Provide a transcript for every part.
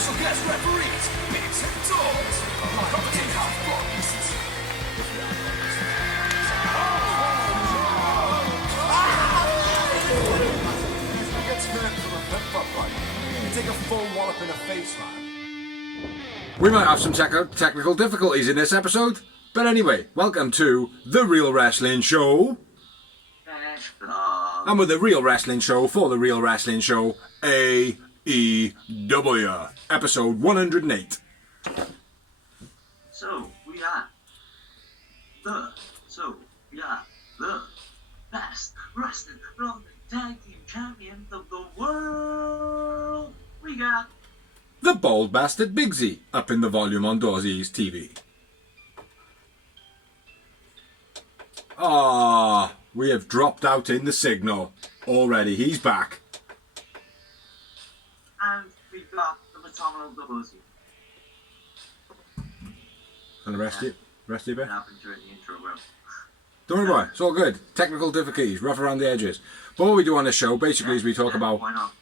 special guest referees, bigs and dogs, commenting half boxed. He gets hurt from a flip-flop fight. You take a full wallop in the face, man. We might have some technical difficulties in this episode, but anyway, welcome to The Real Wrestling Show. And with The Real Wrestling Show for The Real Wrestling Show, AEW, episode 108. So we are the best wrestling from the tag team champions of the world. We got The Bald Bastard Big Z, up in the volume on Dorsey's TV. Ah, we have dropped out in the signal already. He's back. and we got the Phenomenal Doubles. And the rest of you a bit? Happened during the intro, bro. Don't worry about it. It's all good. Technical difficulties, rough around the edges. But what we do on this show basically is we talk about Why not?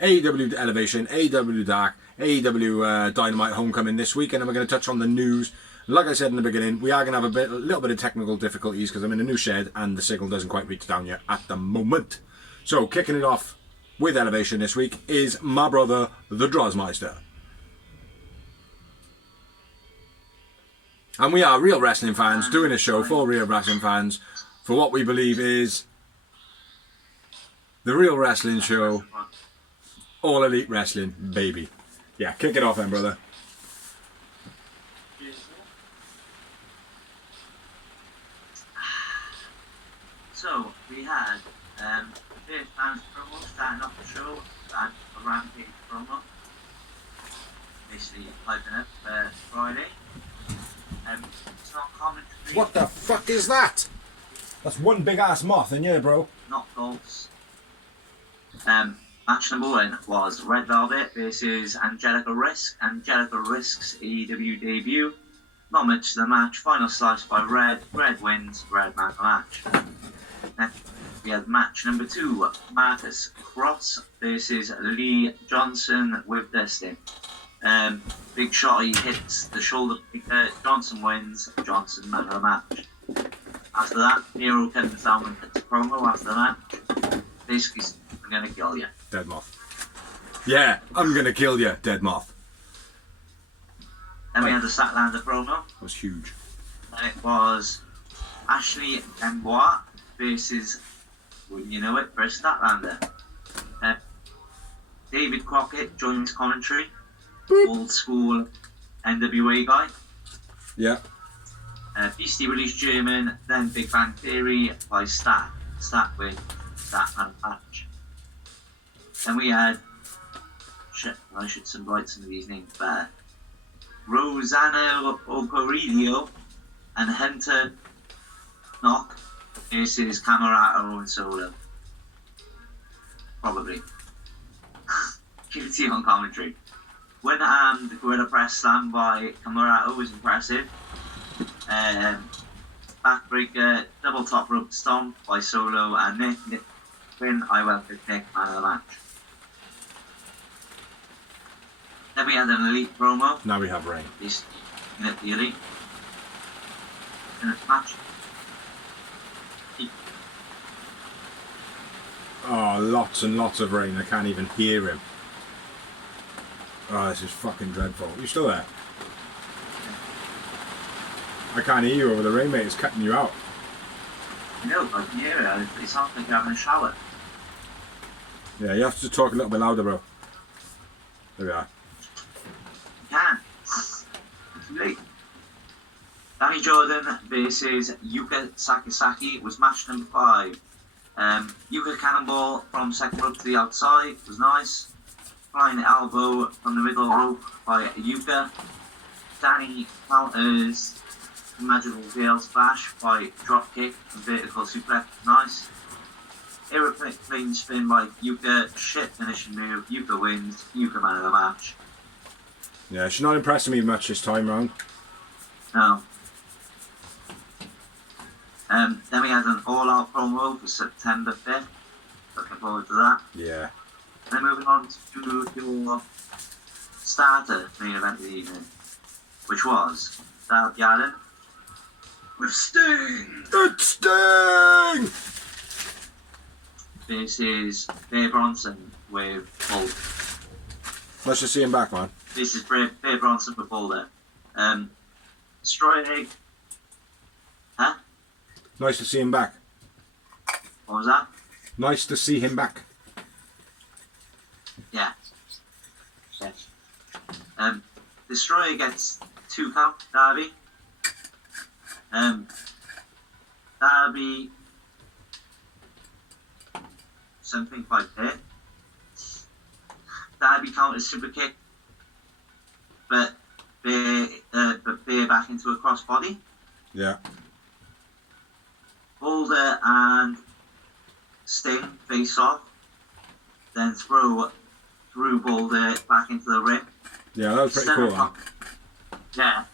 AEW Elevation, AEW Dark, AEW Dynamite Homecoming this week, and then we're going to touch on the news. Like I said in the beginning, we are going to have a little bit of technical difficulties because I'm in a new shed and the signal doesn't quite reach down yet at the moment. So kicking it off with Elevation this week is my brother, the Drozmeister. And we are real wrestling fans doing a show for real wrestling fans for what we believe is the Real Wrestling Show, All Elite Wrestling, baby. Yeah, kick it off then, brother. So we had first fans promo starting off the show and a Rampage promo. Basically hyping up for Friday. It's not commentary. What the fuck is that? That's one big ass moth in here, bro. Not false. Match number one was Red Velvet versus Angelica Risk. Angelica Risk's AEW debut. Not much to the match. Final slice by Red. Red wins. Red man the match. Next, we had match number two. Marcus Cross versus Lee Johnson with Dustin. Big shot, he hits the shoulder. Johnson wins. Johnson man of the match. After that, Nero comes down and hits a promo after the match. Basically, I'm gonna kill you. Dead moth. Yeah, I'm gonna kill you, dead moth. Then we had the Statlander promo. That was huge. And it was Ashley Embois versus, wouldn't you know it, Chris Statlander. David Crockett joins commentary. Boop. Old school NWA guy. Yeah. Beastie released German, then Big Bang Theory by Stat with Stat and Patch. Then we had, I should write some of these names better. Rosanna Ocorillo and Hunter Knock versus Camarato and Solo. Probably. QT on commentary. When the Gorilla Press slam by Camarato was impressive. Backbreaker, double top rope stomp by Solo and Nick. Win, I welcome Nick, man of the match. Then we had an Elite promo. Now we have rain. This the Elite. In a match. Oh, lots and lots of rain. I can't even hear him. Oh, this is fucking dreadful. You still there? I can't hear you over the rain, mate. It's cutting you out. No, I can hear it. It sounds like you're having a shower. Yeah, you have to talk a little bit louder, bro. There we are. You can. Too late. Danny Jordan versus Yuka Sakisaki was match number 5. Yuka cannonball from second rope to the outside was nice. Flying elbow from the middle rope by Yuka. Danny counters imaginable VL splash by drop kick and vertical suplex. Nice. Aeroplane spin by Yuka. Shit finishing move. Yuka wins. Yuka man of the match. Yeah, she's not impressing me much this time round. No. Then we had an all-out promo for September 5th. Looking forward to that. Yeah. Then moving on to your starter main event of the evening, which was Darby Allin with Sting It's Sting! versus Bear Bronson with Boulder. Let's just see him back, man. This is Bear Bronson with Boulder. Destroy Egg. Huh? Nice to see him back. What was that? Nice to see him back. Yeah. Yes. Destroyer gets 2 count, Darby. Darby, something quite there. Darby counters super kick, but Bear back into a crossbody. Yeah. Boulder and Sting face off, then throw Boulder back into the ring. Yeah, that was pretty cool. Yeah.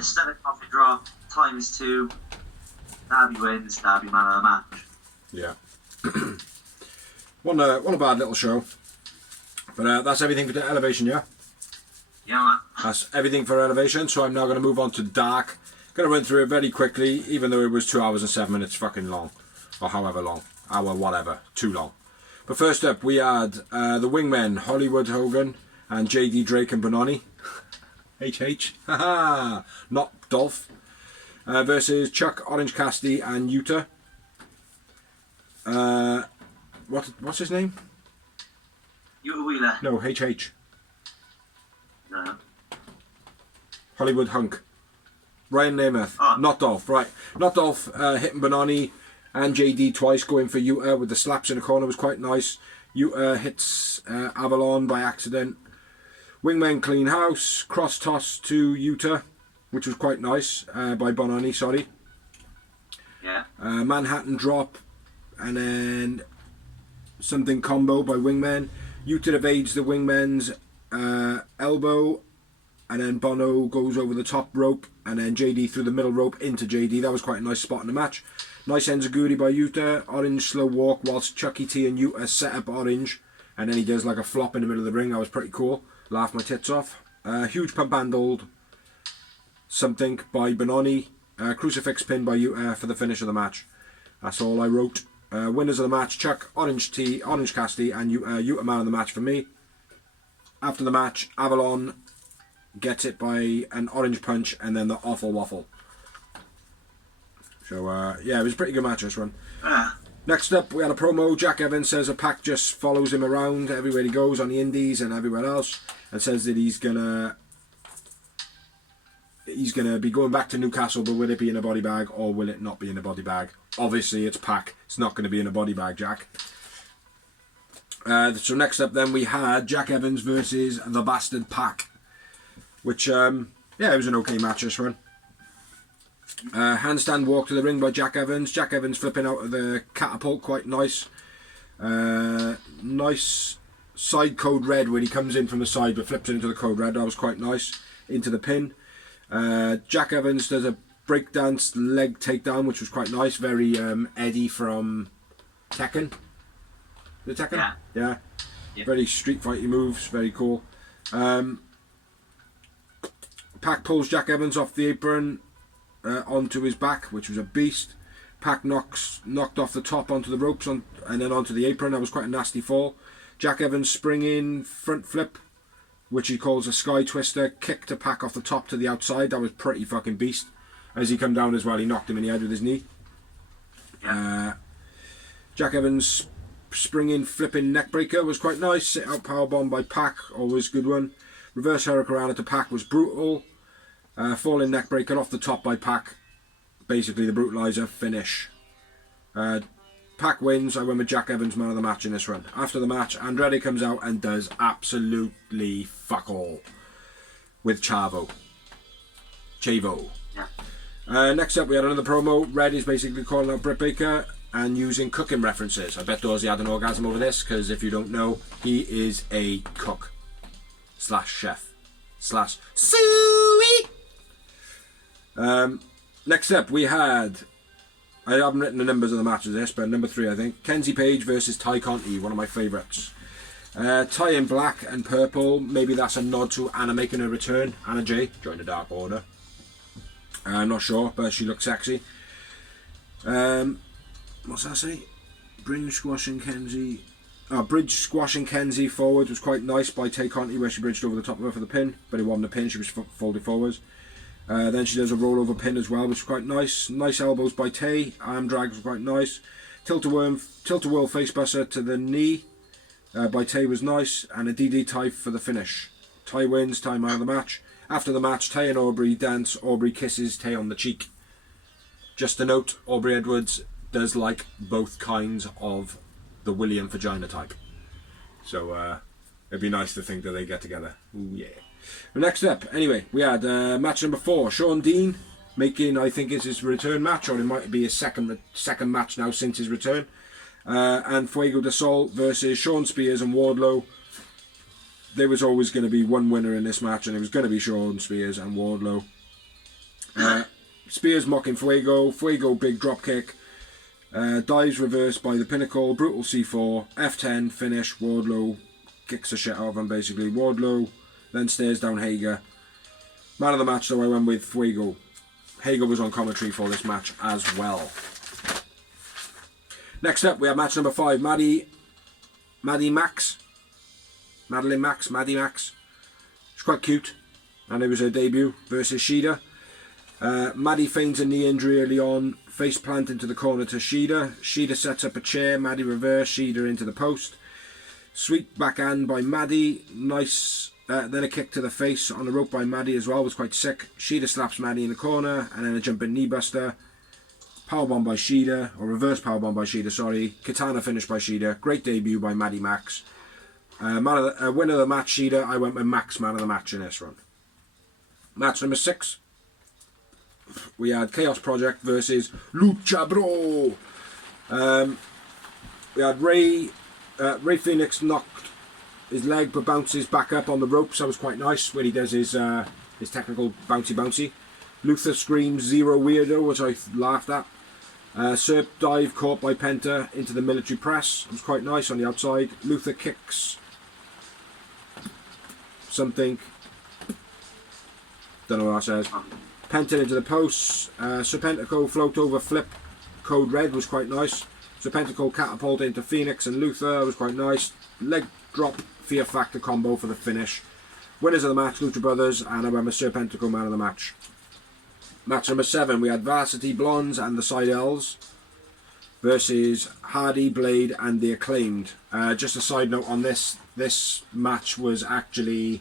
Stunner coffee drop, ×2. Darby wins, Darby man of the match. Yeah. What a bad little show. But that's everything for the Elevation, yeah? Yeah, man. That's everything for Elevation, so I'm now going to move on to Dark. Going to run through it very quickly, even though it was 2 hours and 7 minutes fucking long. Or however long. Hour, whatever. Too long. But first up, we had the Wingmen, Hollywood Hogan and JD Drake and Bononi. HH. Haha. Not Dolph. Versus Chuck, Orange Cassidy and Utah. What's his name? Utah Wheeler. No, HH. No. Hollywood Hunk. Ryan Namath. Oh. Not Dolph, right. Not Dolph hitting Bononi and JD twice, going for Utah with the slaps in the corner was quite nice. Utah hits Avalon by accident. Wingman clean house. Cross toss to Utah, which was quite nice by Bononi, sorry. Yeah. Manhattan drop and then something combo by Wingman. Utah evades the Wingman's elbow, and then Bono goes over the top rope, and then JD through the middle rope into JD. That was quite a nice spot in the match. Nice enziguri by Utah. Orange slow walk whilst Chucky T and Utah set up Orange, and then he does like a flop in the middle of the ring. That was pretty cool. Laughed my tits off. Huge pump handled something by Bononi. Crucifix pin by Utah for the finish of the match. That's all I wrote. Winners of the match: Chuck, Orange Cassidy, and Utah man of the match for me. After the match, Avalon gets it by an orange punch and then the awful waffle. So yeah, it was a pretty good match this one. Next up, we had a promo. Jack Evans says a pack just follows him around everywhere he goes on the indies and everywhere else, and says that he's gonna be going back to Newcastle, but will it be in a body bag or will it not be in a body bag? Obviously, it's Pac. It's not going to be in a body bag, Jack. So next up, then we had Jack Evans versus the Bastard Pac, which yeah, it was an okay match this one. Handstand walk to the ring by Jack Evans. Jack Evans flipping out of the catapult, quite nice. Nice side code red when he comes in from the side but flips into the code red. That was quite nice. Into the pin. Jack Evans does a breakdance leg takedown, which was quite nice. Very Eddie from Tekken. The Tekken? Yeah. Very street fighty moves. Very cool. Pac pulls Jack Evans off the apron onto his back, which was a beast. Pac knocked off the top onto the ropes and then onto the apron. That was quite a nasty fall. Jack Evans springing front flip, which he calls a sky twister, kick to Pac off the top to the outside. That was pretty fucking beast. As he come down as well, he knocked him in the head with his knee. Jack Evans springing flipping neckbreaker was quite nice. Sit out powerbomb by Pac, always good one. Reverse hurricanrana to Pac was brutal. Falling neckbreaker off the top by Pac. Basically the brutalizer finish. Pac wins. I win with Jack Evans man of the match in this run. After the match, Andrade comes out and does absolutely fuck all with Chavo. Next up, we had another promo. Red is basically calling out Britt Baker and using cooking references. I bet Dorsey had an orgasm over this, because if you don't know, he is a cook / chef / suey. Next up, we had, I haven't written the numbers of the matches of this, but number 3 I think, Kenzie Page versus Ty Conti, one of my favourites. Tie in black and purple. Maybe that's a nod to Anna making a return. Anna J joined the Dark Order. I'm not sure, but she looks sexy. What's that say? Bridge squashing Kenzie. Bridge squashing Kenzie forward was quite nice by Tay Conti, where she bridged over the top of her for the pin, but it wasn't a pin, she was folded forwards. Then she does a rollover pin as well, which is quite nice. Nice elbows by Tay. Arm drags were quite nice. Tilt-a-whirl facebuster to the knee by Tay was nice, and a DD tie for the finish. Tay wins, Tay man of the match. After the match, Tay and Aubrey dance. Aubrey kisses Tay on the cheek. Just a note, Aubrey Edwards does like both kinds of the William vagina type. So it'd be nice to think that they get together. Ooh, yeah. Well, next up, anyway, we had match number 4. Sean Dean making, I think, is his return match, or it might be his second match now since his return. And Fuego de Sol versus Sean Spears and Wardlow. There was always going to be one winner in this match, and it was going to be Sean Spears and Wardlow. Spears mocking Fuego. Fuego big drop kick. Dives reversed by the Pinnacle. Brutal C4. F10 finish. Wardlow kicks the shit out of him basically. Wardlow then stares down Hager. Man of the match though I went with Fuego. Hager was on commentary for this match as well. Next up we have match number 5. Maddie Max. She's quite cute. And it was her debut versus Shida. Maddie feigns a knee injury early on. Face plant into the corner to Shida. Shida sets up a chair. Maddie reverse. Shida into the post. Sweet backhand by Maddie. Nice. Then a kick to the face on the rope by Maddie as well. Was quite sick. Shida slaps Maddie in the corner. And then a jumping knee buster. Powerbomb by Shida. Or reverse powerbomb by Shida, sorry. Katana finish by Shida. Great debut by Maddie Max. Winner of the match, Shida. I went with Max, man of the match in this run. Match number 6. We had Chaos Project versus Lucha Bro. We had Ray Phoenix knocked his leg but bounces back up on the ropes. That was quite nice where he does his technical bouncy. Luther screams Zero Weirdo, which I laughed at. Serp dive caught by Penta into the military press. It was quite nice on the outside. Luther kicks something. Don't know what that says. Penta into the posts. Serpentico float over flip. Code red was quite nice. Serpentico catapult into Phoenix and Luther was quite nice. Leg drop Fear Factor combo for the finish. Winners of the match, Lucha Brothers, and I went with Serpentico man of the match. Match number 7, we had Varsity Blondes and the Seidels versus Hardy, Blade, and the Acclaimed. Just a side note on this match was actually,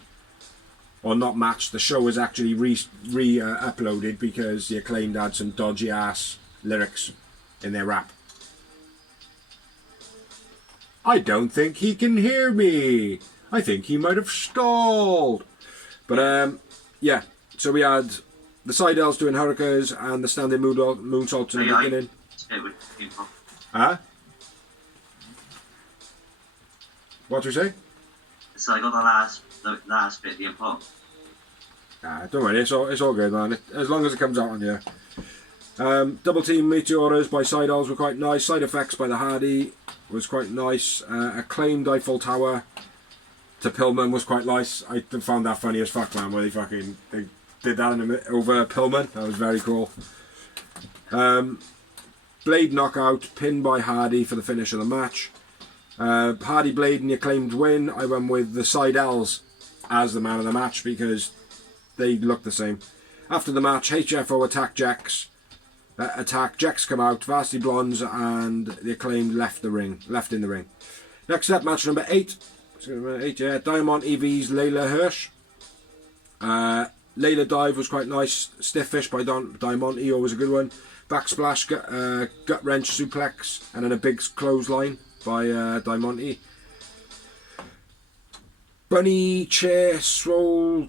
or not match, the show was actually re-uploaded because the Acclaimed had some dodgy ass lyrics in their rap. I don't think he can hear me. I think he might have stalled. But yeah, so we had the Seidels doing hurricanes and the standing moonsaults in the beginning. Huh? What did you say? So I got the last bit, the input. Don't worry, it's all good, man. As long as it comes out on you. Double team meteoras by Seidels were quite nice. Side effects by the Hardy was quite nice. Acclaimed Eiffel Tower to Pillman was quite nice. I found that funny as fuck, man, where they did that over Pillman. That was very cool. Blade knockout, pinned by Hardy for the finish of the match. Hardy, Blade, and the Acclaimed win. I went with the Seidels as the man of the match because they look the same. After the match, HFO attack Jax. Jax come out. Varsity Blondes and the Acclaimed left in the ring. Next up, match number 8. Diamond EV's Layla Hirsch. Layla dive was quite nice. Stiff fish by Diamante, always a good one. Backsplash, gut wrench suplex, and then a big clothesline by Diamante. Bunny chair swole.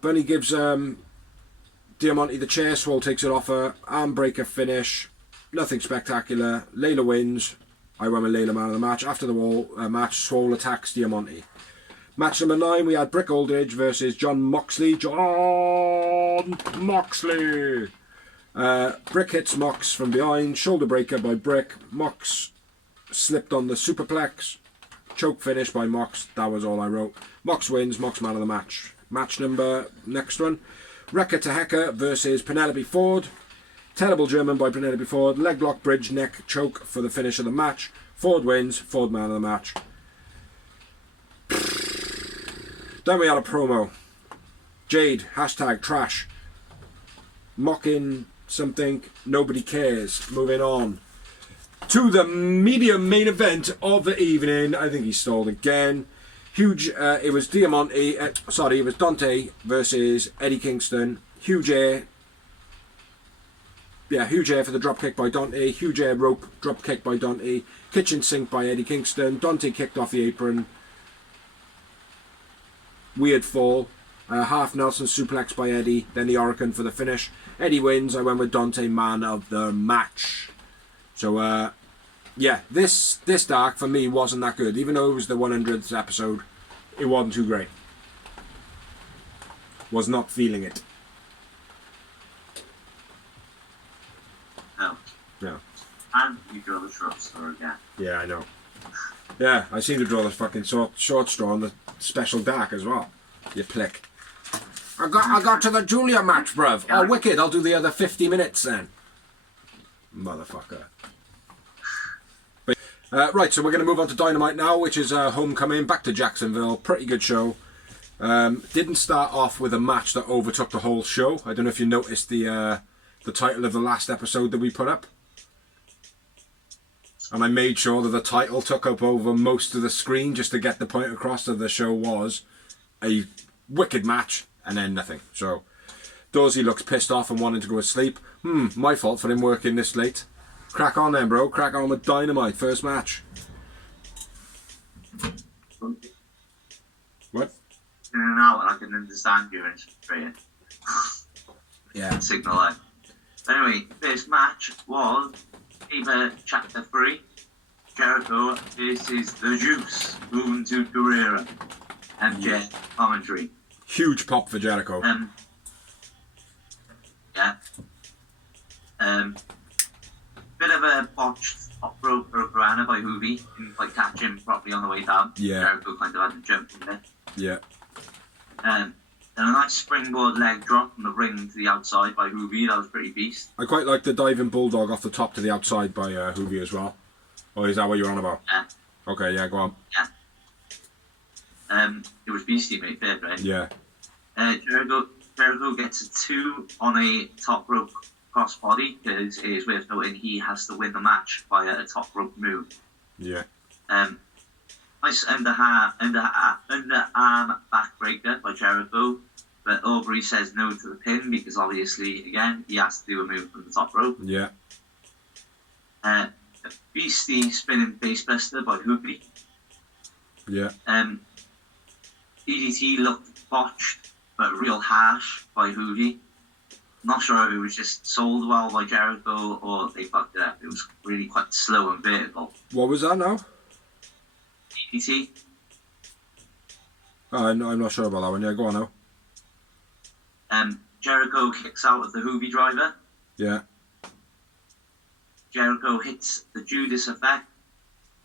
Bunny gives Diamante the chair. Swole takes it off her. Arm breaker finish. Nothing spectacular. Layla wins. I went with Layla man of the match. After the match, Swole attacks Diamante. Match number 9, we had Brick Aldridge versus John Moxley. Brick hits Mox from behind. Shoulder breaker by Brick. Mox slipped on the superplex. Choke finish by Mox. That was all I wrote. Mox wins. Mox man of the match. Next one. Wrecker to Hecker versus Penelope Ford. Terrible German by Penelope Ford. Leg lock, bridge, neck, choke for the finish of the match. Ford wins. Ford man of the match. Then we had a promo. Jade, hashtag trash. Mocking something, nobody cares. Moving on to the medium main event of the evening. I think he stalled again. Huge, it was it was Dante versus Eddie Kingston. Huge air. Yeah, huge air for the drop kick by Dante. Huge air rope drop kick by Dante. Kitchen sink by Eddie Kingston. Dante kicked off the apron. Weird fall. Half Nelson suplex by Eddie. Then the Hurricane for the finish. Eddie wins. I went with Dante man of the match. So, yeah, this Dark for me wasn't that good. Even though it was the 100th episode, it wasn't too great. Was not feeling it. No. No. And you draw the short straw again. Yeah, I know. Yeah, I seem to draw the fucking short straw on the special Dark as well. You plick. I got to the Julia match, bruv. Oh, wicked. I'll do the other 50 minutes then. Motherfucker. Right, so we're going to move on to Dynamite now, which is Homecoming, back to Jacksonville. Pretty good show. Didn't start off with a match that overtook the whole show. I don't know if you noticed the title of the last episode that we put up. And I made sure that the title took up over most of the screen just to get the point across that the show was a wicked match and then nothing. So, Dorsey looks pissed off and wanting to go to sleep. My fault for him working this late. Crack on then, bro. Crack on with Dynamite. First match. What? In and out, and I can understand you and straight. Yeah. Signal line. Anyway, first match was Paper Chapter 3. Jericho versus The Juice. Moving to Guerrero. MJ commentary. Huge pop for Jericho. Yeah. Bit of a botched top rope Piranha by Hoovy. Didn't quite catch him properly on the way down. Yeah. Jericho kind of had to jump in there. Yeah. Then a nice springboard leg drop from the ring to the outside by Hoovy. That was pretty beast. I quite like the diving bulldog off the top to the outside by Hoovy as well. Or is that what you're on about? Yeah. Okay, yeah, go on. Yeah. It was beastie, mate. Fair play. Yeah. Jericho gets a 2 on a top rope crossbody because it is worth noting he has to win the match via a top rope move. Yeah. Nice underarm backbreaker by Jericho, but Aubrey says no to the pin because obviously, again, he has to do a move from the top rope. Yeah. A beastie spinning facebuster by Hoopy. Yeah. DDT looked botched, but real harsh by Hoovy. Not sure if it was just sold well by Jericho or they fucked it up. It was really quite slow and vertical. What was that now? DDT. Oh, I'm not sure about that one. Yeah, go on now. Jericho kicks out of the Hoovy driver. Yeah. Jericho hits the Judas effect.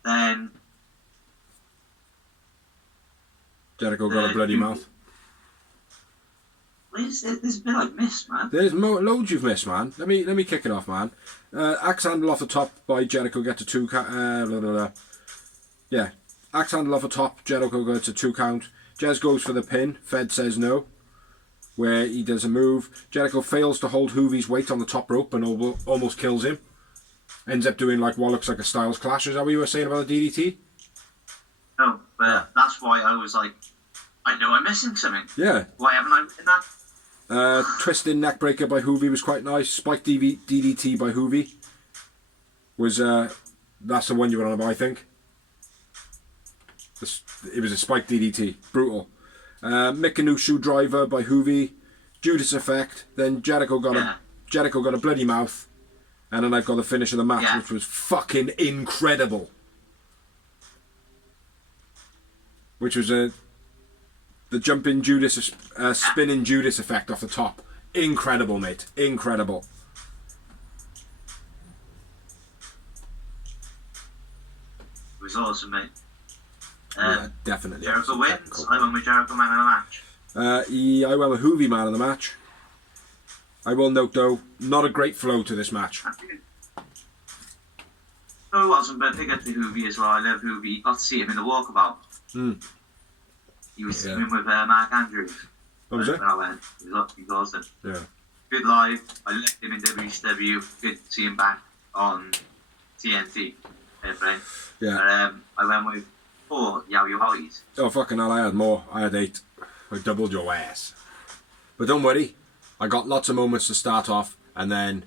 Then Jericho got a bloody mouth. There's a bit I've missed, man. There's loads you've missed, man. Let me kick it off, man. Axe handle off the top by Jericho gets a 2 count. Yeah. Axe handle off the top, Jericho gets a 2 count. Jez goes for the pin. Fed says no. Where he does a move. Jericho fails to hold Hoovy's weight on the top rope and almost kills him. Ends up doing like what looks like a Styles Clash. Is that what you were saying about the DDT? No, but that's why I was like, I know I'm missing something. Yeah. Why haven't I written that? Twisting neckbreaker by Hoovy was quite nice. Spike DDT by Hoovy was that's the one you were on about, I think. It was a spike DDT, brutal. Mikanushu driver by Hoovy, Judas effect. Then Jericho got a bloody mouth, and then I've got the finish of the match, which was fucking incredible. Which was the jumping Judas, spinning Judas effect off the top. Incredible, mate. Incredible. It was awesome, mate. Yeah, definitely. Jericho wins. I went with Jericho man in the match. I went with Hoovy man of the match. I will note though, not a great flow to this match. No, it wasn't, but big up to Hoovy as well. I love Hoovy. You got to see him in the walkabout. He was teaming with Mark Andrews. What was it? When I went. He was awesome. Yeah. Good live. I liked him in WCW. Good to see him back on TNT. Yeah. I went with 4 Yowie Hollies. Oh fucking hell, I had more. I had 8. I doubled your ass. But don't worry, I got lots of moments to start off, and then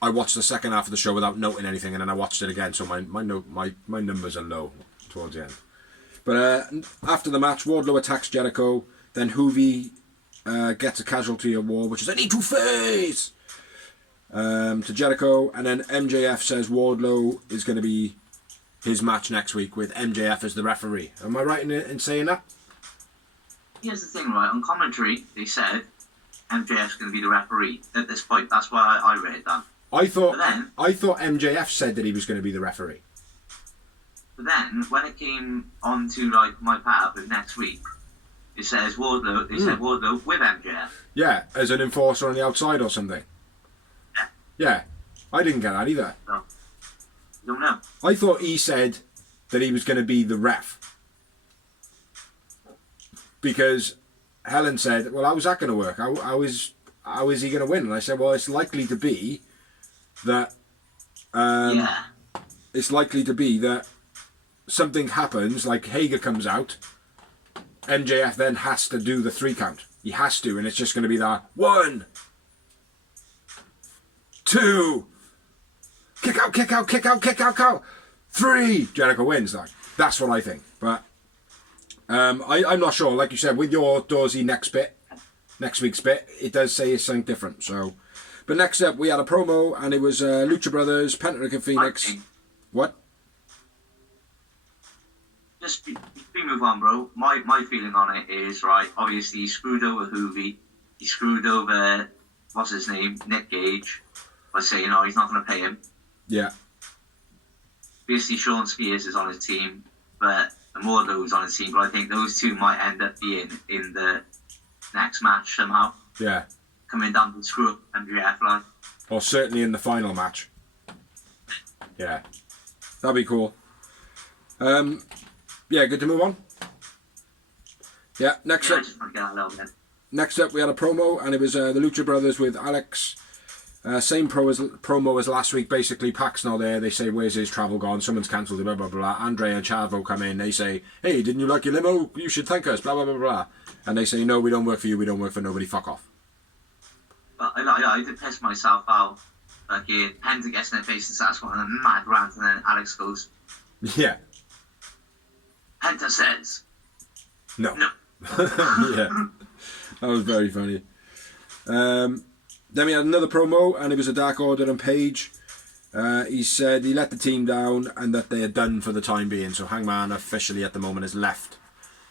I watched the second half of the show without noting anything, and then I watched it again, so my numbers are low towards the end. But after the match, Wardlow attacks Jericho, then Hoovy gets a casualty award, which is an E2 to Jericho, and then MJF says Wardlow is going to be his match next week with MJF as the referee. Am I right in saying that? Here's the thing, right? On commentary, they said MJF's going to be the referee at this point. That's why I read that. I thought MJF said that he was going to be the referee. But then, when it came on to like my part with next week, it says Wardlow. They said Wardlow with MJF. Yeah, as an enforcer on the outside or something. Yeah, I didn't get that either. So, I don't know. I thought he said that he was going to be the ref. Because Helen said, well, how's that going to work? How is he going to win? And I said, well, it's likely to be that... It's likely to be that something happens, like Hager comes out, MJF then has to do the 3 count. He has to, and it's just going to be that 1, 2, kick out, kick out, kick out, kick out, kick out, 3. Jericho wins. Like that's what I think. But I'm not sure. Like you said, with your Dorsey next week's bit, it does say it's something different. So, but next up we had a promo, and it was Lucha Brothers, Pentagon and Phoenix. What? Just we move on, bro. My feeling on it is, right, obviously he screwed over Hoovy. He screwed over, what's his name, Nick Gage, by saying, oh, he's not going to pay him. Yeah. Obviously Sean Spears is on his team, but Wardlow's on his team, but I think those 2 might end up being in the next match somehow. Yeah. Coming down to screw up MJF, like. Or certainly in the final match. Yeah. That'd be cool. Yeah, good to move on. Yeah, next up. I just want to get that a little bit. Next up, we had a promo, and it was the Lucha Brothers with Alex. Same promo as last week. Basically, Pac's not there. They say, "Where's his travel gone? Someone's cancelled it." Blah blah blah. Andre and Chavo come in. They say, "Hey, didn't you like your limo? You should thank us." Blah blah blah blah. And they say, "No, we don't work for you. We don't work for nobody. Fuck off." But I did piss myself out. Like, Penta gets in their face and starts going on a mad rant, and then Alex goes, Yeah. Penta says, No. no. Yeah. That was very funny. Then we had another promo, and it was a Dark Order and Page. He said he let the team down and that they are done for the time being. So Hangman officially at the moment has left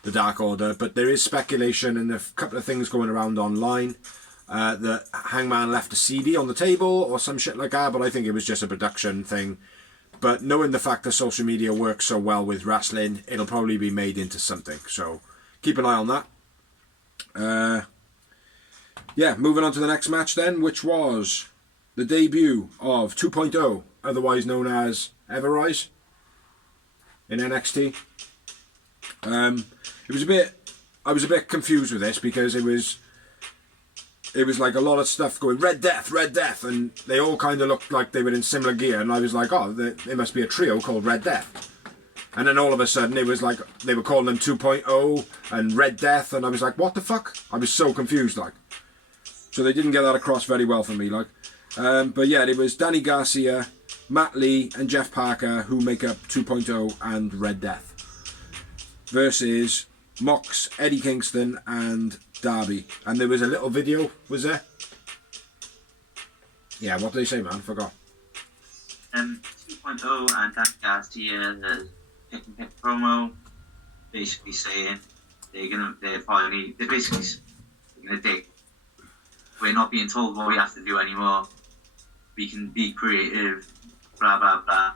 the Dark Order. But there is speculation and a couple of things going around online that Hangman left a CD on the table or some shit like that. But I think it was just a production thing. But knowing the fact that social media works so well with wrestling, it'll probably be made into something. So keep an eye on that. Yeah, moving on to the next match then, which was the debut of 2.0, otherwise known as Everrise in NXT. I was a bit confused with this because it was like a lot of stuff going Red Death, and they all kind of looked like they were in similar gear, and I was like, oh, they must be a trio called Red Death. And then all of a sudden it was like they were calling them 2.0 and Red Death, and I was like, what the fuck? I was so confused, like. So they didn't get that across very well for me, like. But yeah, it was Danny Garcia, Matt Lee, and Jeff Parker who make up 2.0 and Red Death versus Mox, Eddie Kingston, and Darby. And there was a little video, was there? Yeah, what did they say, man? Forgot. 2.0 and Danny Garcia, the pick and pick promo, basically saying they're basically gonna dig. We're not being told what we have to do anymore. We can be creative, blah blah blah.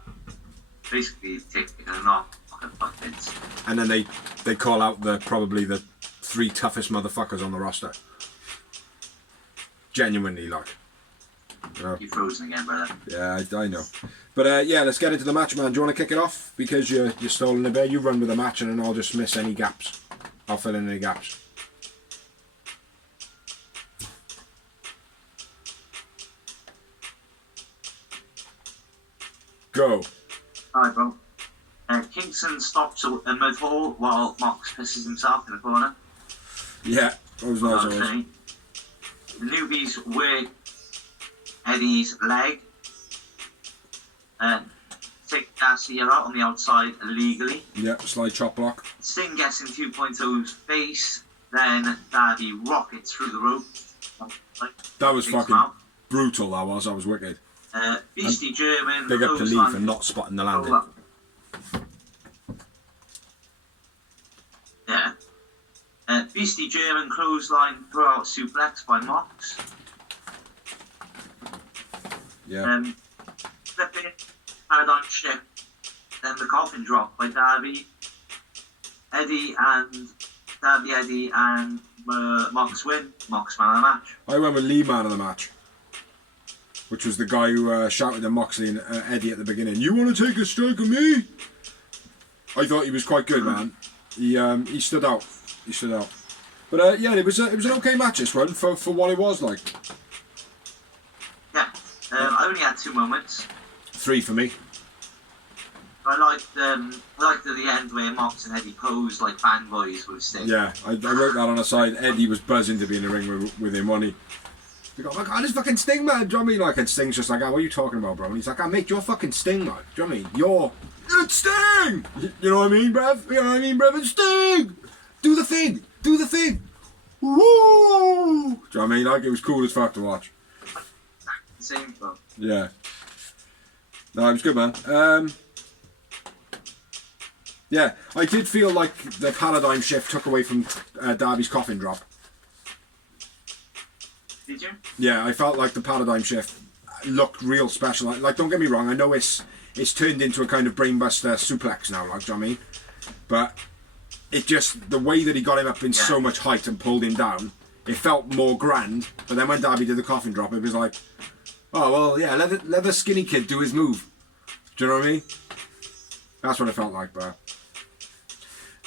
Basically taking a knock, fucking happens. And then they call out probably the 3 toughest motherfuckers on the roster. Genuinely, like. You know? You're frozen again, brother. Yeah, I know. But yeah, let's get into the match, man. Do you want to kick it off? Because you're stolen a bit. You run with the match, and then I'll just miss any gaps. I'll fill in any gaps. Go. Alright, bro. Kingston stops a mud hole while Mox pisses himself in the corner. Yeah, that was nice. Okay. The newbies work Eddie's leg. Take Garcia out on the outside illegally. Yeah, slide chop block. Sting gets in 2.0's face. Then Darby rockets through the rope. That was Big fucking smile. brutal, that was wicked. Beastie German. Big up to Lee clothesline. for not spotting the landing. Yeah. Beastie German clothesline throw-out suplex by Mox. Yeah. Flipping paradigm shift. Then the coffin drop by Darby. Eddie and Mox win. Mox man of the match. I went with Lee man of the match, which was the guy who shouted at Moxley and Eddie at the beginning, "You want to take a strike at me?" I thought he was quite good, man. He stood out. He stood out. But yeah, it was an okay match, this one, for what it was like. Yeah. I only had 2 moments. 3 for me. I liked at the end where Mox and Eddie posed like fanboys with Sting. Yeah, I wrote that on the side. Eddie was buzzing to be in the ring with him, wasn't he? He go, "Oh my God, this fucking Sting, man." Do you know what I mean? Like, and Sting's just like, "Oh, what are you talking about, bro?" And he's like, "Oh, mate, you're fucking Sting, man. Do you know what I mean? It's Sting! You know what I mean, bruv? You know what I mean, bruv? It's Sting! Do the thing! Do the thing! Woo! Do you know what I mean? Like, it was cool as fuck to watch. Same though. Yeah. No, it was good, man. Yeah, I did feel like the paradigm shift took away from Darby's coffin drop. Did you? Yeah, I felt like the paradigm shift looked real special. Like, don't get me wrong, I know it's turned into a kind of brainbuster suplex now, like, do you know what I mean? But it just, the way that he got him up in so much height and pulled him down, it felt more grand. But then when Darby did the coffin drop, it was like, oh, well, yeah, let the skinny kid do his move. Do you know what I mean? That's what it felt like, bro.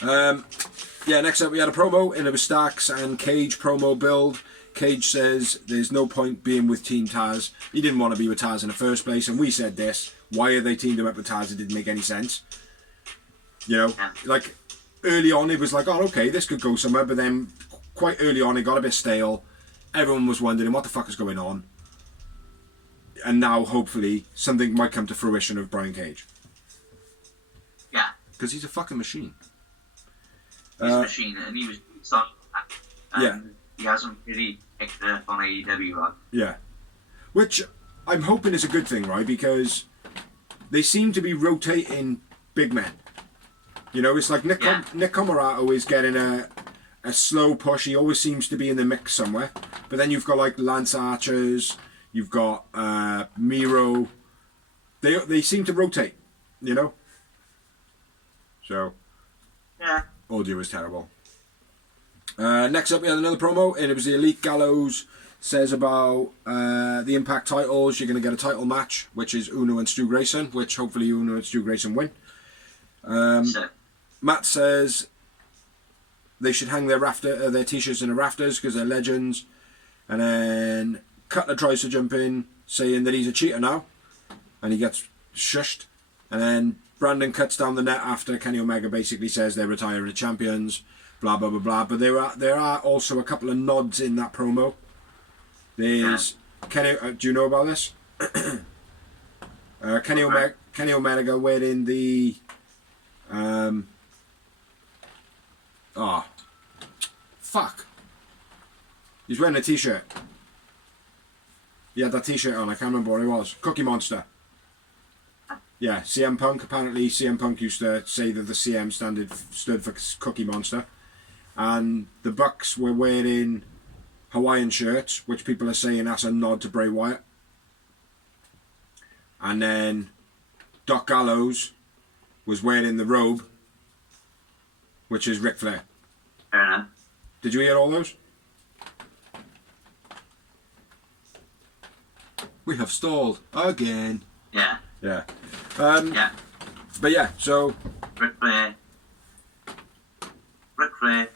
Yeah, next up we had a promo, and it was Starks and Cage promo build. Cage says there's no point being with Team Taz. He didn't want to be with Taz in the first place, and we said this. Why are they teamed him up with Taz? It didn't make any sense. You know, like early on it was like, oh, okay, this could go somewhere, but then quite early on it got a bit stale. Everyone was wondering what the fuck is going on. And now, hopefully, something might come to fruition of Brian Cage. Yeah. Because he's a fucking machine. He's a machine, and he was starting. Yeah. He hasn't really picked up on AEW, right? Yeah. Which I'm hoping is a good thing, right? Because they seem to be rotating big men. You know, it's like Nick Comoroto is getting a slow push. He always seems to be in the mix somewhere. But then you've got like Lance Archers, you've got Miro. They seem to rotate, you know? So, yeah. Audio is terrible. Next up, we had another promo, and it was the Elite Gallows. Says about the Impact titles, you're going to get a title match, which is Uno and Stu Grayson, which hopefully Uno and Stu Grayson win. Matt says they should hang their t-shirts in the rafters because they're legends. And then Cutler tries to jump in, saying that he's a cheater now, and he gets shushed. And then Brandon cuts down the net after Kenny Omega basically says they're retiring the champions, blah blah blah blah. But there are also a couple of nods in that promo. There's Kenny. Do you know about this? Kenny Omega wearing the fuck. He's wearing a t-shirt. He had that t-shirt on. I can't remember what it was. Cookie Monster. Yeah, CM Punk. Apparently, CM Punk used to say that the CM stood for Cookie Monster, and the Bucks were wearing Hawaiian shirts, which people are saying that's a nod to Bray Wyatt. And then Doc Gallows was wearing the robe, which is Ric Flair. Fair enough. Did you hear all those? We have stalled again. Yeah. Yeah. Yeah. But yeah, so Ric Flair. Ric Flair.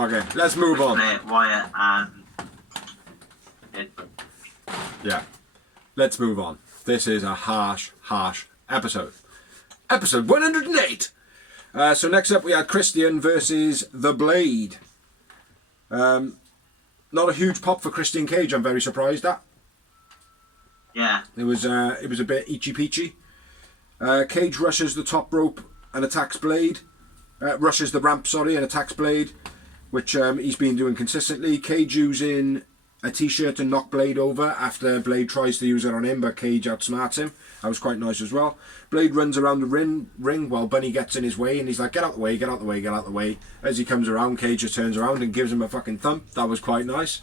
fuck it. Let's move Ric on. Flair, Wyatt, and Edward. Yeah. Let's move on. This is a harsh episode. Episode 108. So next up we had Christian versus The Blade. Not a huge pop for Christian Cage, I'm very surprised at. Yeah. It was a bit itchy peachy. Cage rushes the top rope and attacks Blade. Rushes the ramp, sorry, and attacks Blade, which he's been doing consistently. Cage using a t-shirt to knock Blade over after Blade tries to use it on him, but Cage outsmarts him. That was quite nice as well. Blade runs around the ring while Bunny gets in his way, and he's like, get out the way, get out the way, get out the way. As he comes around, Cage just turns around and gives him a fucking thump. That was quite nice.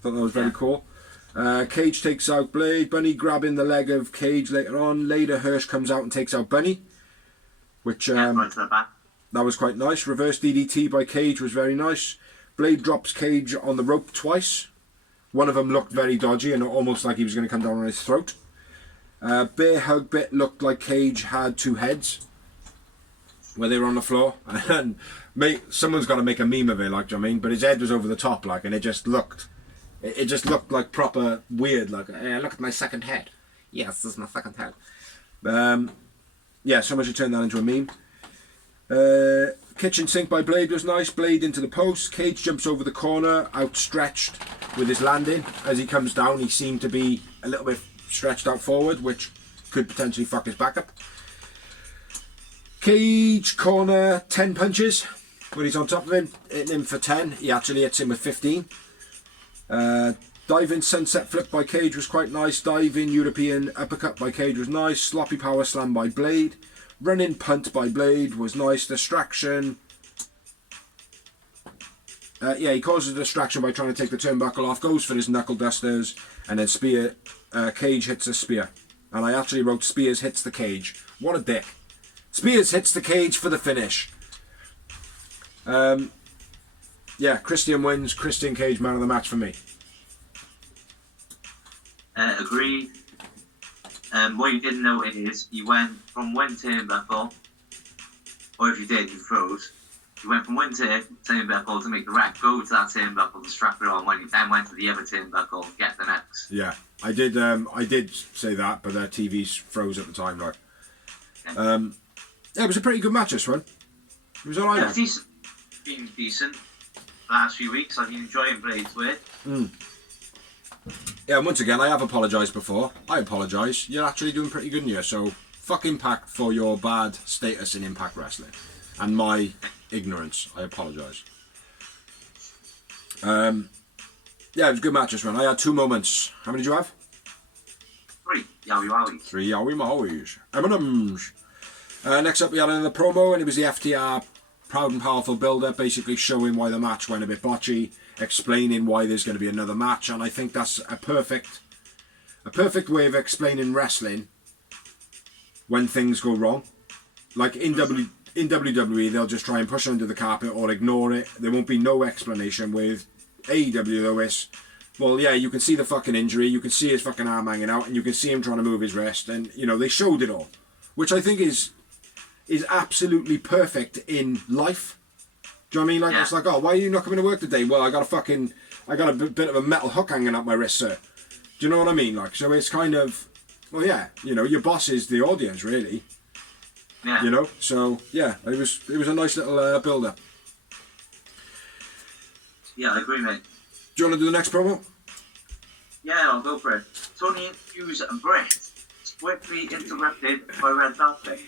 Thought that was very cool. Cage takes out Blade. Bunny grabbing the leg of Cage later on. Later, Hirsch comes out and takes out Bunny, which Right to the back. that was quite nice. Reverse DDT by Cage was very nice. Blade drops Cage on the rope twice. One of them looked very dodgy and almost like he was going to come down on his throat. Bear hug bit looked like Cage had two heads where they were on the floor. And someone's got to make a meme of it, like, do you know what I mean? But his head was over the top, like, and it just looked like proper weird, like, hey, look at my second head. Yes, this is my second head. Yeah, someone should turn that into a meme. Kitchen sink by Blade was nice. Blade into the post. Cage jumps over the corner, outstretched with his landing. As he comes down, he seemed to be a little bit stretched out forward, which could potentially fuck his back up. Cage corner 10 punches when he's on top of him, hitting him for 10. He actually hits him with 15. Diving sunset flip by Cage was quite nice. Diving European uppercut by Cage was nice. Sloppy power slam by Blade. Running punt by Blade was nice. Distraction. Yeah, he causes a distraction by trying to take the turnbuckle off. Goes for his knuckle dusters. And then Spear. Cage hits a spear. And I actually wrote Spears hits the Cage. What a dick. Spears hits the Cage for the finish. Yeah, Christian wins. Christian Cage man of the match for me. Agreed. What you didn't know is you went from one turnbuckle, or if you did, you froze. You went from one turnbuckle to make the ref go to that turnbuckle to strap it on, when you then went to the other turnbuckle to get the next. Yeah, I did. I did say that, but their TVs froze at the time, right? Yeah, it was a pretty good match. This one. It was alright. Yeah, decent. Been decent. The last few weeks, I've been enjoying Blade's work. Yeah, and once again, I have apologised before. I apologise. You're actually doing pretty good in here, so fuck Impact for your bad status in Impact Wrestling. And my ignorance. I apologise. Yeah, it was a good match this one. I had 2 moments. How many did you have? 3. Yowie wowie. 3 Yowie Mowies. M&M's. Next up, we had another promo, and it was the FTR Proud and Powerful build-up, basically showing why the match went a bit botchy, explaining why there's going to be another match, and I think that's a perfect way of explaining wrestling when things go wrong. Like in WWE, they'll just try and push it under the carpet or ignore it. There won't be no explanation. With AEW, though, it's, well, yeah, you can see the fucking injury, you can see his fucking arm hanging out, and you can see him trying to move his wrist, and, you know, they showed it all, which I think is absolutely perfect in life. Do you know what I mean? Like, it's like, oh, why are you not coming to work today? Well, I got a bit of a metal hook hanging out my wrist, sir. Do you know what I mean? Like, so it's kind of, well, yeah, you know, your boss is the audience, really. Yeah. You know, so yeah, it was a nice little build-up. Yeah, I agree, mate. Do you want to do the next promo? Yeah, I'll go for it. Tony Hughes and Brett swiftly interrupted by Red Velvet.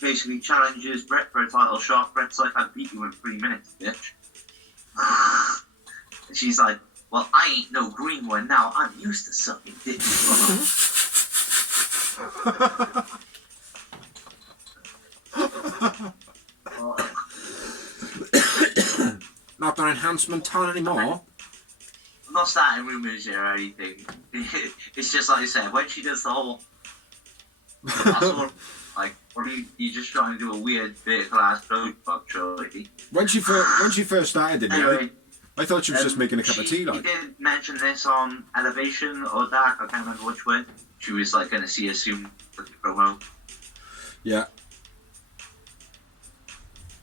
Basically challenges Brett for a title shot. Brett's like, I beat you in 3 minutes, bitch. And she's like, well, I ain't no green one now. I'm used to sucking dick. Not that enhancement town anymore. I'm not starting rumours here or anything. It's just like I said, when she does the whole That's all. Like, what are you just trying to do a weird vertical ass road fuck, surely? When she first started, didn't you? Anyway, I thought she was just making a cup of tea, She like. did mention this on Elevation or Dark, I can't remember which one. She was like going to see us soon for the promo. Yeah.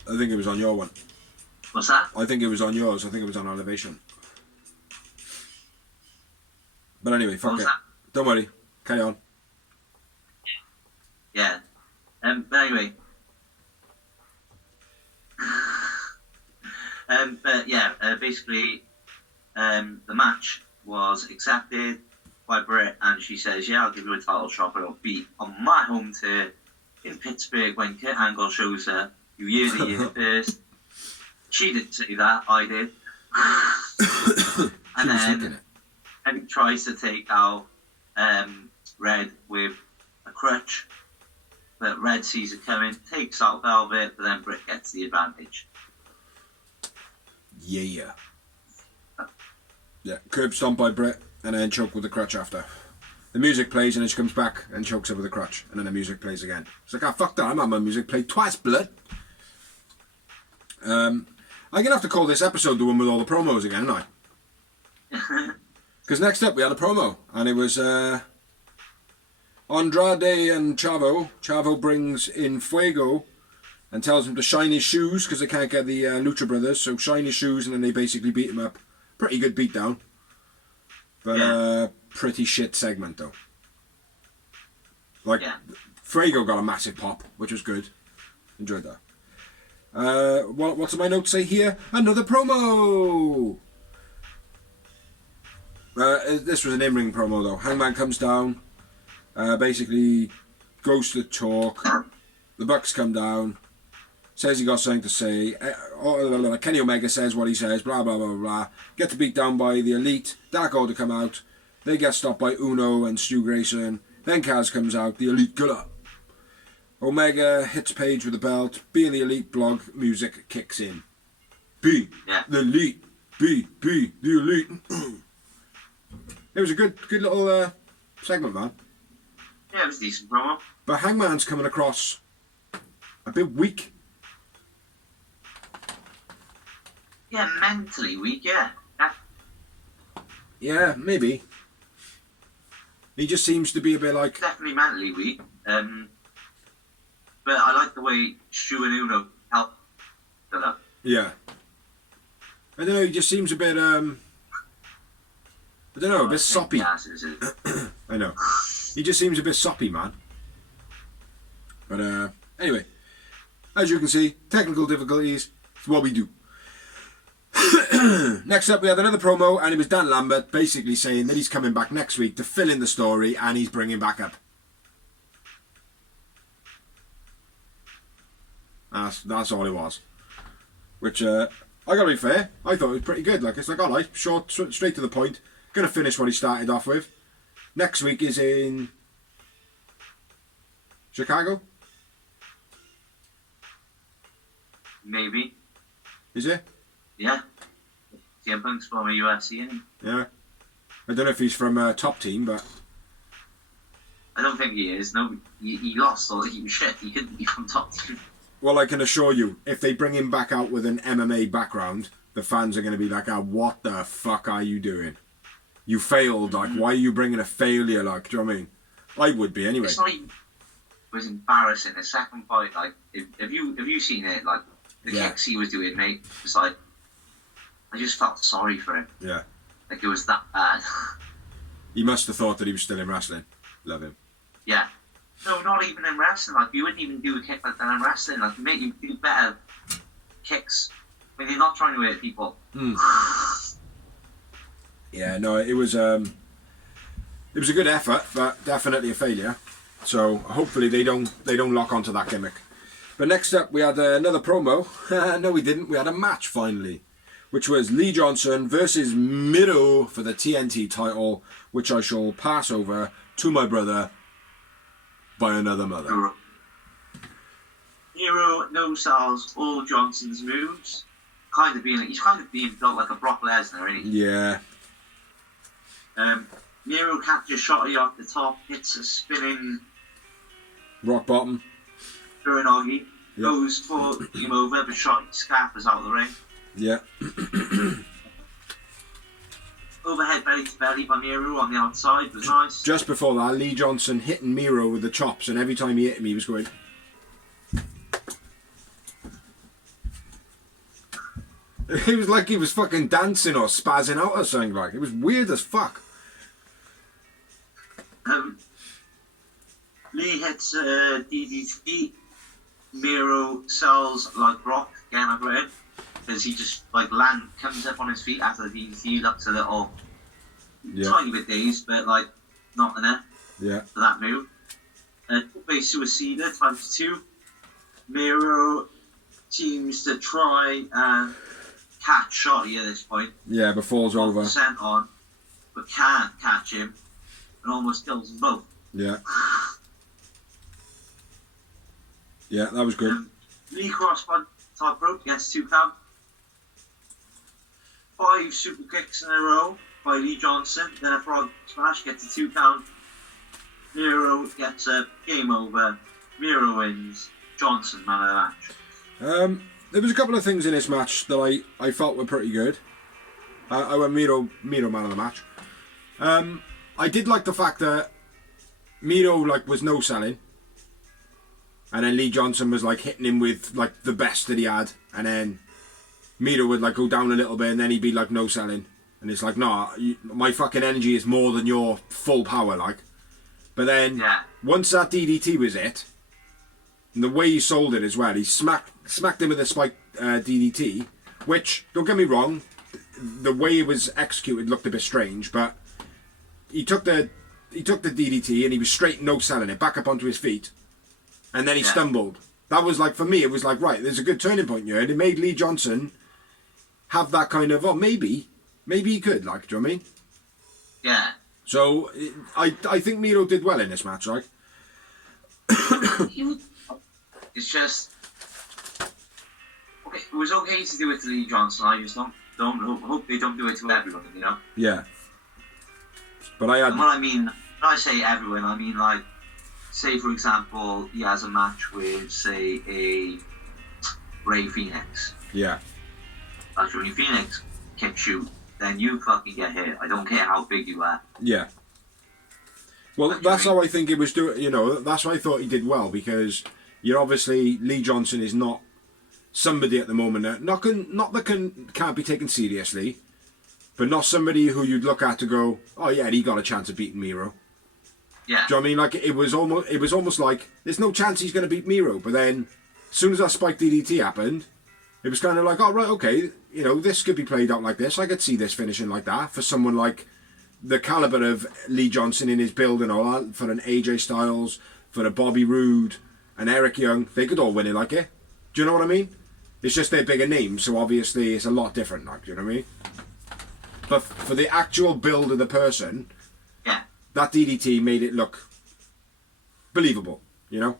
I think it was on your one. What's that? I think it was on yours. I think it was on Elevation. But anyway, fuck What it. was that? Don't worry. Carry on. Yeah. But anyway. But yeah, basically, the match was accepted by Britt, and she says, "Yeah, I'll give you a title shot, but it'll be on my home turf in Pittsburgh when Kurt Angle shows her. You hear the year first." She didn't say that. I did. And then Eddie tries to take out Red with a crutch, but Red sees it coming, takes out Velvet, but then Britt gets the advantage. Yeah. Yeah. Curb stomp by Britt, and then choke with the crutch after. The music plays, and then she comes back and chokes her with a crutch, and then the music plays again. It's like, fuck that, I'm having my music played twice, blood. I'm gonna have to call this episode the one with all the promos again, aren't I? Because next up we had a promo, and it was Andrade and Chavo. Chavo brings in Fuego and tells him to shine his shoes because they can't get the Lucha Brothers, so shine his shoes, and then they basically beat him up. Pretty good beatdown, but pretty shit segment though. Like, Fuego got a massive pop, which was good. Enjoyed that. What do my notes say here? Another promo! This was an in-ring promo though. Hangman comes down, basically goes to talk. The Bucks come down, says he got something to say. Kenny Omega says what he says, blah blah blah blah. Get beat down by the Elite. Dark Order come out. They get stopped by Uno and Stu Grayson. Then Kaz comes out, the Elite Killer. Omega hits Paige with a belt. Being the Elite blog music kicks in. Be the Elite. Be the Elite. It was a good little segment, man. Yeah, it was a decent promo. But Hangman's coming across a bit weak. Yeah, mentally weak, yeah. Yeah, maybe. He just seems to be a bit like... Definitely mentally weak. But I like the way Stu and Uno helped them up. Yeah. I don't know, he just seems a bit, I don't know, a bit soppy. I know. He just seems a bit soppy, man. But, anyway. As you can see, technical difficulties, it's what we do. Next up, we had another promo, and it was Dan Lambert basically saying that he's coming back next week to fill in the story, and he's bringing back up. That's all it was. Which, I gotta be fair, I thought it was pretty good. Like, it's like, alright, short, straight to the point. Gonna finish what he started off with. Next week is in Chicago? Maybe. Is it? Yeah. CM Punk's former UFC, isn't he? Yeah. I don't know if he's from Top Team, but... I don't think he is. No, he lost all he was shit. He couldn't be from Top Team. Well, I can assure you, if they bring him back out with an MMA background, the fans are going to be like, what the fuck are you doing? You failed, like, why are you bringing a failure, like, do you know what I mean? I would be, anyway. It's not even... It was embarrassing. The second fight, like, have you seen it? Like, the kicks he was doing, mate, it was like, I just felt sorry for him. Yeah. Like, it was that bad. He must have thought that he was still in wrestling. Love him. Yeah. No, not even in wrestling. Like, you wouldn't even do a kick like that in wrestling. Like, mate, you do better kicks when you're not trying to hurt people. Yeah, no, it was a good effort, but definitely a failure. So hopefully they don't lock onto that gimmick. But next up, we had another promo. No, we didn't. We had a match finally, which was Lee Johnson versus Miro for the TNT title, which I shall pass over to my brother by another mother. Miro no-sells all Johnson's moves. He's kind of being built like a Brock Lesnar, isn't he? Yeah. Miro catches a shot off the top, hits a spinning Rock bottom. During Augie. Yeah. Goes for game over, but shot Scarpa's out of the ring. Yeah. Overhead belly to belly by Miro on the outside was nice. Just before that, Lee Johnson hitting Miro with the chops, and every time he hit him, he was going. It was like he was fucking dancing or spazzing out or something. Like it was weird as fuck. Lee hits DDT. Miro sells like Brock again. I've read because he just like comes up on his feet after the DDT. Looks a little tiny bit dazed, but like not enough. Yeah. For that move. Base Suicida times 2. Miro seems to try and catch Shotty at this point. Yeah, but falls over. Sent on, but can't catch him, and almost kills them both. Yeah. Yeah, that was good. Lee crossbody top rope gets 2 count. 5 super kicks in a row by Lee Johnson. Then a frog smash gets a 2 count. Miro gets a game over. Miro wins. Johnson man of the match. There was a couple of things in this match that I felt were pretty good. I went Miro man of the match. I did like the fact that Miro like was no selling. And then Lee Johnson was like hitting him with like the best that he had, and then Miro would like go down a little bit, and then he'd be like no selling, and it's like nah, my fucking energy is more than your full power, like. But then once that DDT was it, and the way he sold it as well, he smacked him with a spike DDT, which don't get me wrong, the way it was executed looked a bit strange, but he took the DDT and he was straight no selling it back up onto his feet. And then he stumbled. That was like, for me, it was like, right, there's a good turning point here. And it made Lee Johnson have that kind of, maybe he could, like, do you know what I mean? Yeah. So, I think Miro did well in this match, right? It's just, okay, it was okay to do it to Lee Johnson. I just hope they don't do it to everyone, you know? Yeah. But I had... And what I mean, when I say everyone, I mean like, say for example, he has a match with, say, a Ray Phoenix. Yeah. That's Ray Phoenix kicks you, then you fucking get hit. I don't care how big you are. Yeah. Well, that's how I think it was doing, you know, that's why I thought he did well, because you're obviously, Lee Johnson is not somebody at the moment that can't be taken seriously, but not somebody who you'd look at to go, oh yeah, he got a chance of beating Miro. Yeah. Do you know what I mean? Like it was almost like there's no chance he's going to beat Miro. But then, as soon as that spike DDT happened, it was kind of like, oh right, okay, you know, this could be played out like this. I could see this finishing like that for someone like the caliber of Lee Johnson in his build and all that. For an AJ Styles, for a Bobby Roode, and Eric Young, they could all win it like it. Do you know what I mean? It's just their bigger names, so obviously it's a lot different. Like, do you know what I mean? But for the actual build of the person. That DDT made it look believable, you know?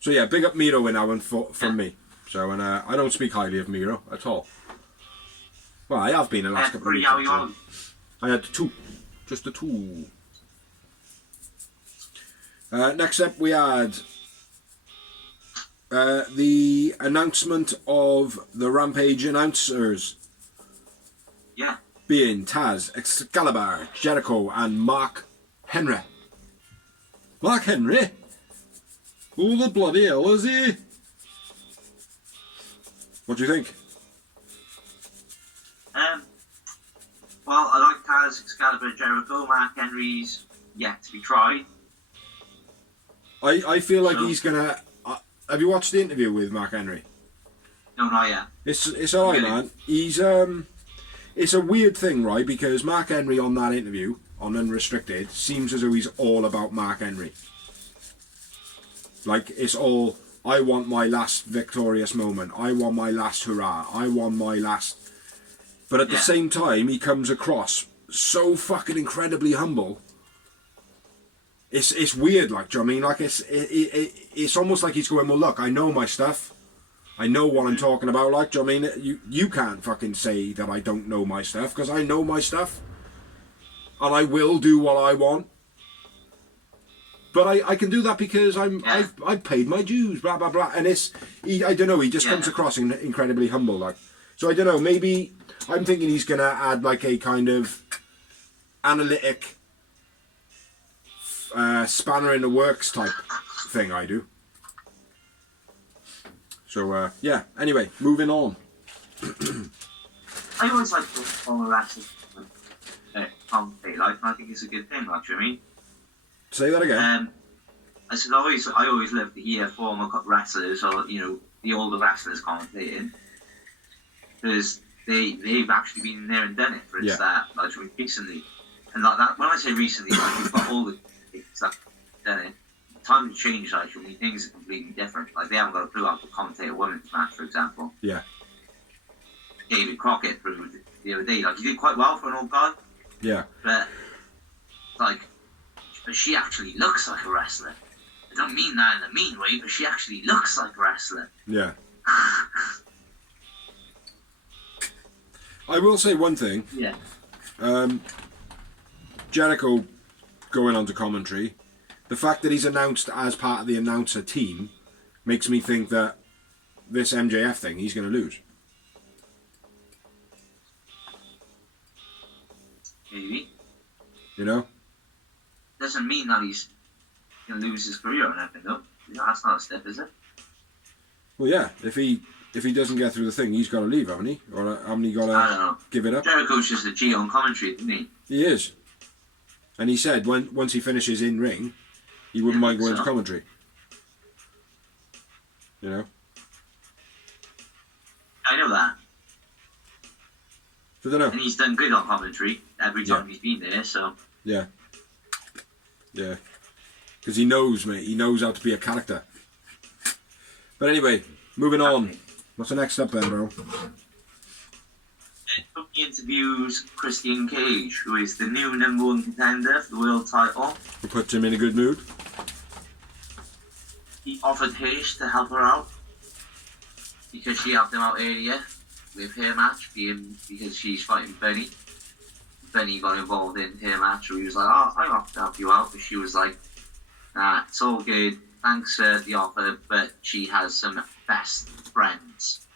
So yeah, big up Miro in that one from me. So, and I don't speak highly of Miro at all. Well, I have been the last couple of weeks. Actually. I had 2. Just the 2. Next up we had the announcement of the Rampage announcers. Yeah. Being Taz, Excalibur, Jericho, and Mark Henry. Mark Henry? Who the bloody hell is he? What do you think? Well, I like Taz, Excalibur, Jericho. Mark Henry's yet to be tried. I feel like he's gonna. Have you watched the interview with Mark Henry? No, not yet. It's alright, man. He's It's a weird thing, right? Because Mark Henry on that interview on Unrestricted seems as though he's all about Mark Henry. Like it's all, I want my last victorious moment. I want my last hurrah. I want my last. But at the same time, he comes across so fucking incredibly humble. It's weird, like, do you know what I mean? Like it's almost like he's going, well, look, I know my stuff. I know what I'm talking about, like, do you know what I mean? You can't fucking say that I don't know my stuff, because I know my stuff. And I will do what I want. But I can do that because I've paid my dues, blah blah blah. And I don't know, he just comes across incredibly humble, like. So I don't know, maybe I'm thinking he's gonna add like a kind of analytic spanner in the works type thing. I do. So yeah. Anyway, moving on. I always like to follow wrestlers commentate life, and I think it's a good thing. Like, you know what I mean? Say that again. I said I always love to hear former wrestlers or the older wrestlers commentating because they've actually been there and done it for its start, like recently, and like that. When I say recently, like we've got all the stuff done it. Times change, like I mean, things are completely different. Like they haven't got a clue how to commentate a women's match, for example. Yeah. David Crockett proved the other day, like he did quite well for an old guy. Yeah. But she actually looks like a wrestler. I don't mean that in a mean way, but she actually looks like a wrestler. Yeah. I will say one thing. Yeah. Jericho going on to commentary. The fact that he's announced as part of the announcer team makes me think that this MJF thing, he's going to lose. Maybe. You know? Doesn't mean that he's going to lose his career or anything, though. That's not a step, is it? Well, yeah. If he doesn't get through the thing, he's got to leave, haven't he? Or haven't he got I don't know. to give it up? Jericho's just a G on commentary, isn't he? He is. And he said once he finishes in ring, he wouldn't mind going to commentary. You know? I know that. So I don't know. And he's done good on commentary every time he's been there, so... Yeah. Yeah. Because he knows, mate. He knows how to be a character. But anyway, moving on. What's the next up then, bro? He interviews Christian Cage, who is the new #1 contender for the world title. Who puts him in a good mood? He offered Hirsch to help her out because she helped him out earlier with her match, because she's fighting Benny. Benny got involved in her match, so he was like, "Oh, I'm off to help you out," but she was like, "Nah, it's all good. Thanks for the offer, but she has some best friends."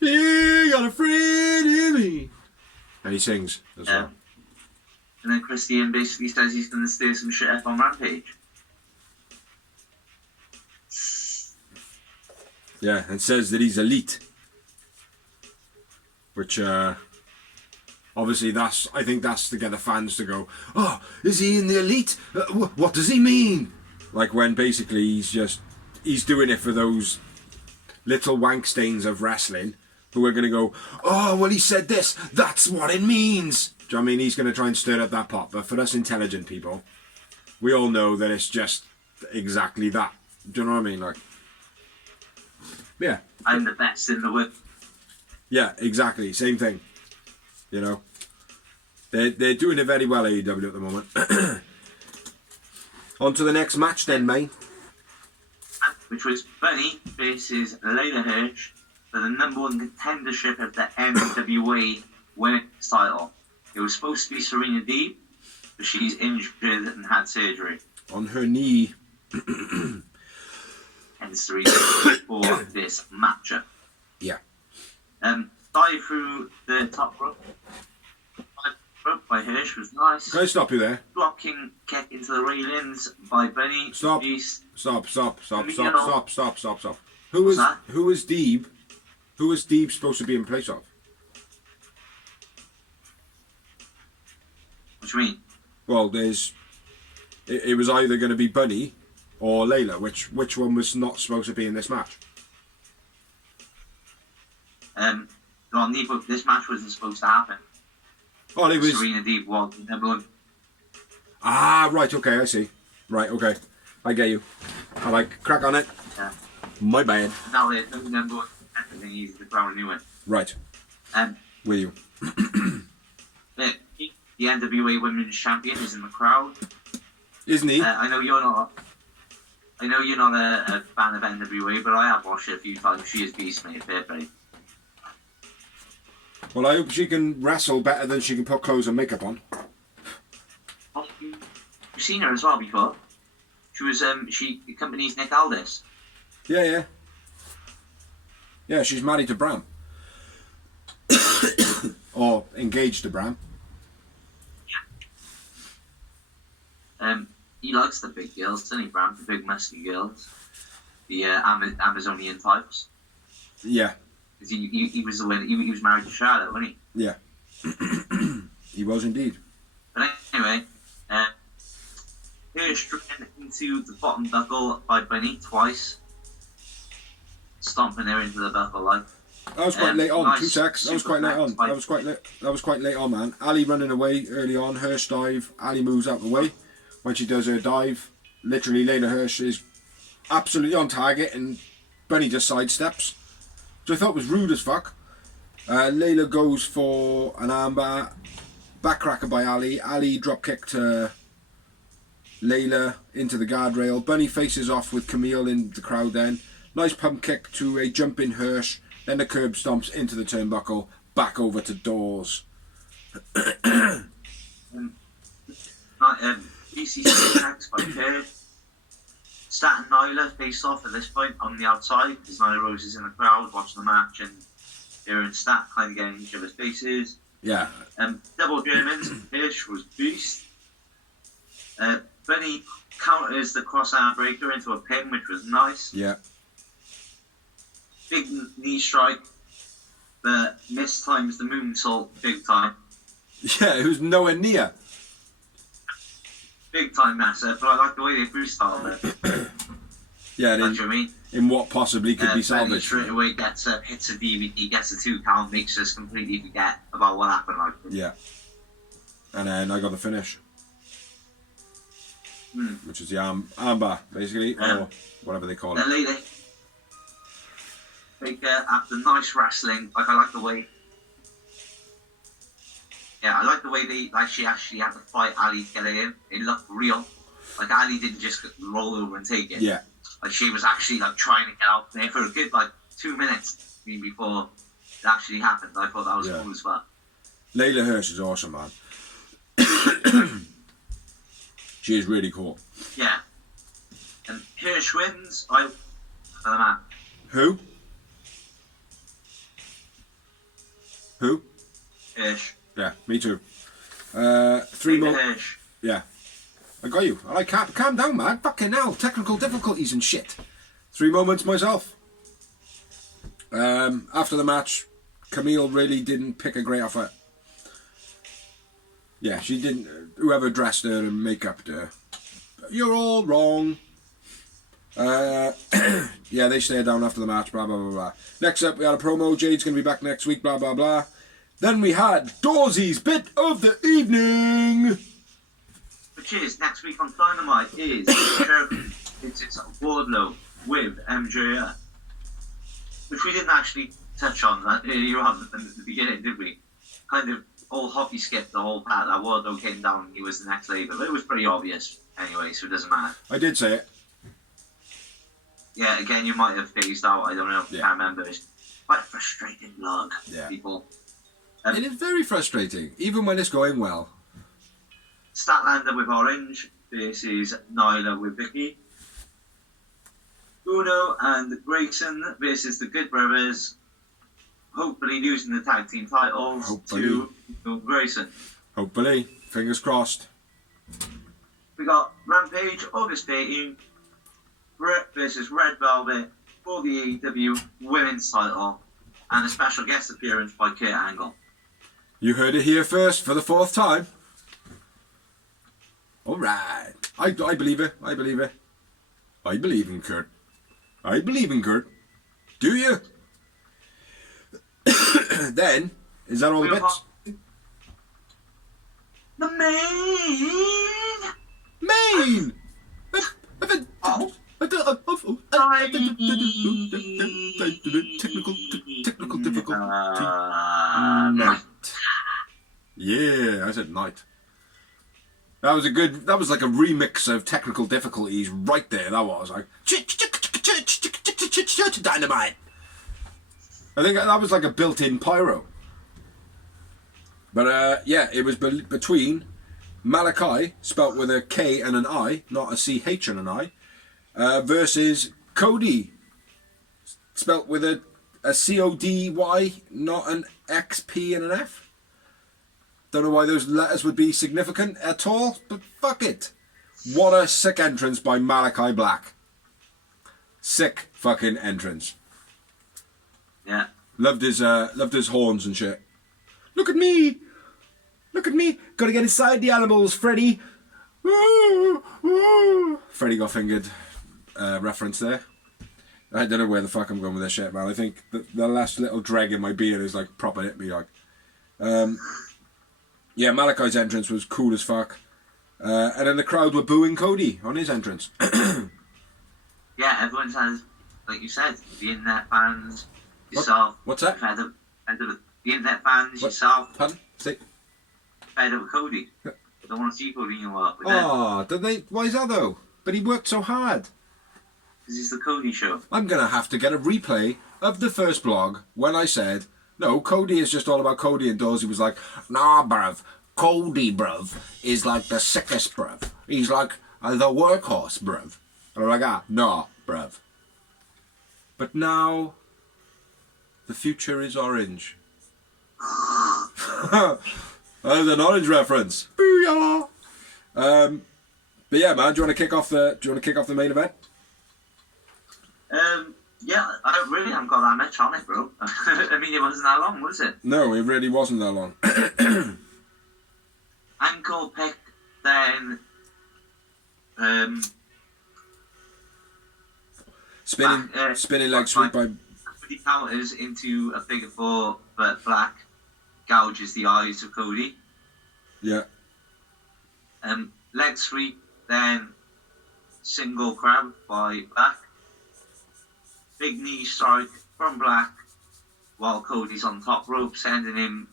You got a friend in me. And he sings as well. And then Christian basically says he's going to stir some shit up on Rampage. Yeah, and says that he's elite. Which, obviously I think that's to get the fans to go, "Oh, is he in the elite? What does he mean?" Like when basically he's doing it for those little wank stains of wrestling who are going to go, "Oh, well, he said this, that's what it means." Do you know what I mean? He's going to try and stir up that pot. But for us intelligent people, we all know that it's just exactly that. Do you know what I mean? Like, yeah. I'm the best in the world. Yeah, exactly. Same thing. You know? They're doing it very well, AEW, at the moment. On to the next match then, mate. Which was Bunny versus Layla Hirsch for the #1 contendership of the NWA Women's title. It was supposed to be Serena Deeb, but she's injured and had surgery. On her knee. Hence the reason for this matchup. Yeah. Dive through the top rope. By Hirsch was nice. Can I stop you there? Blocking kick into the railings by Bunny. Stop. Stop. Who was Deeb? Who was Deeb supposed to be in place of? What do you mean? Well, it was either going to be Bunny or Layla. Which one was not supposed to be in this match? This match wasn't supposed to happen. Oh, it was Serena Deeb was #1. Ah, right. Okay, I see. Right. Okay, I get you. I like crack on it. Yeah. My bad. Now they're #1. I think he's the brand new one. Right. With you. The NWA Women's Champion is in the crowd, isn't he? I know you're not a fan of NWA, but I have watched it a few times. She is beast, mate. Fair play. Well, I hope she can wrestle better than she can put clothes and makeup on. You've seen her as well before. She accompanies Nick Aldis. Yeah. Yeah, she's married to Bram. Or engaged to Bram. He likes the big girls, doesn't he, Bram? The big musky girls. The Amazonian types. Yeah. He was the one. He was married to Charlotte, wasn't he? Yeah. He was indeed. But anyway, Hirsch driven into the bottom buckle by Bunny twice, stomping her into the buckle like. That was quite late on. Nice 2 secs. That was quite late on. by- That was quite late on, man. Ali running away early on. Hirsch dive. Ali moves out the way. When she does her dive, literally Layla Hirsch is absolutely on target, and Bunny just sidesteps. So I thought was rude as fuck. Layla goes for an armbar. Backcracker by Ali. Ali drop kick to Layla into the guardrail. Bunny faces off with Camille in the crowd then. Nice pump kick to a jumping Hirsch. Then the curb stomps into the turnbuckle. Back over to Dawes. BCC attacks by Kerr. Stat and Nyla face off at this point on the outside because Nyla Rose is in the crowd watching the match and her and Stat kind of getting each other's faces. Yeah. Double Germans. Hirsch was beast. Bunny counters the cross-arm breaker into a pin, which was nice. Yeah. Big knee strike, but mistimes the moonsault big time. Yeah, it was nowhere near. Big time mess up, but I like the way they freestyled it. Yeah, That's what I mean. in what possibly could be Bunny salvaged. straight away hits a DVD, gets a 2 count, makes us completely forget about what happened. Like, Yeah. And then I got the finish. Which is the armbar, basically, or whatever they call then it. later, after nice wrestling, like I like the way. Yeah, I like the way she actually had to fight Ali to get it in. It looked real. Like Ali didn't just roll over and take it. Yeah. Like she was actually like trying to get out there for a good 2 minutes before it actually happened. I thought that was cool as well. Layla Hirsch is awesome, man. She is really cool. Yeah. And Hirsch wins. I don't know. Who? Hirsch. Yeah, me too. 3 more. Hirsch. Yeah. I got you. I can't calm down, man. Fucking hell. Technical difficulties and shit. 3 moments myself. After the match, Camille really didn't pick a great outfit. Yeah, she didn't. Whoever dressed her and make-upped her. You're all wrong. Yeah, they stayed down after the match, blah, blah, blah, blah. Next up, we had a promo. Jade's going to be back next week, blah, blah, blah. Then we had Dawsy's bit of the evening. Which is, next week on Dynamite is it's Wardlow with MJF. Which we didn't actually touch on that earlier on at the beginning, did we? Kind of all hockey skipped the whole part that Wardlow came down and he was the next label. But it was pretty obvious anyway, so it doesn't matter. I did say it. Yeah, again, you might have phased out, I don't know, Yeah. can't remember. It's quite a frustrating log, Yeah. people. It is very frustrating, even when it's going well. Statlander with Orange versus Nyla with Vicky. Uno and Grayson versus the Good Brothers. Hopefully losing the tag team titles to Grayson. Hopefully. Fingers crossed. We got Rampage, August 18, Britt versus Red Velvet for the AEW Women's title. And a special guest appearance by Kurt Angle. You heard it here first for the 4th time. Alright. I believe it. I believe it. I believe in Kurt. I believe in Kurt. Do you? Then, is that all the bits? The Main! Technical difficulty. Night. Yeah, I said night. That was like a remix of technical difficulties right there, that was. Like, dynamite. I think that was like a built-in pyro. But, yeah, it was between Malachi, spelt with a K and an I, not a CH and an I, versus Cody, spelt with a CODY, not an XP and an F. Don't know why those letters would be significant at all, but fuck it. What a sick entrance by Malachi Black. Sick fucking entrance. Yeah. Loved his horns and shit. Look at me! Look at me! Gotta get inside the animals, Freddy! Woo! Woo! Freddy got fingered. Reference there. I don't know where the fuck I'm going with this shit, man. I think the last little dreg in my beard is like proper hit me, like. Yeah, Malachi's entrance was cool as fuck. And then the crowd were booing Cody on his entrance. Yeah, everyone says, like you said, the internet fans, yourself. What's that? The internet fans, yourself. Pardon? Say. Fed up with Cody. Don't want to see Cody anymore. Oh, did they? Why is that though? But he worked so hard. Because it's the Cody show. I'm going to have to get a replay of the first blog when I said, no, Cody is just all about Cody, and Dorsey was like, nah, bruv, Cody, bruv, is like the sickest, bruv. He's like the workhorse, bruv. And I'm like, no, bruv. But now, the future is orange. That's an orange reference. Booyah! But yeah, man, do you want to kick off the main event? Yeah, I haven't got that much on it, bro. I mean, it wasn't that long, was it? No, it really wasn't that long. Ankle pick, then spinning leg sweep by Cody counters into a figure four, but Black gouges the eyes of Cody. Yeah. Leg sweep, then single crab by Black. Big knee strike from Black while Cody's on the top rope, sending him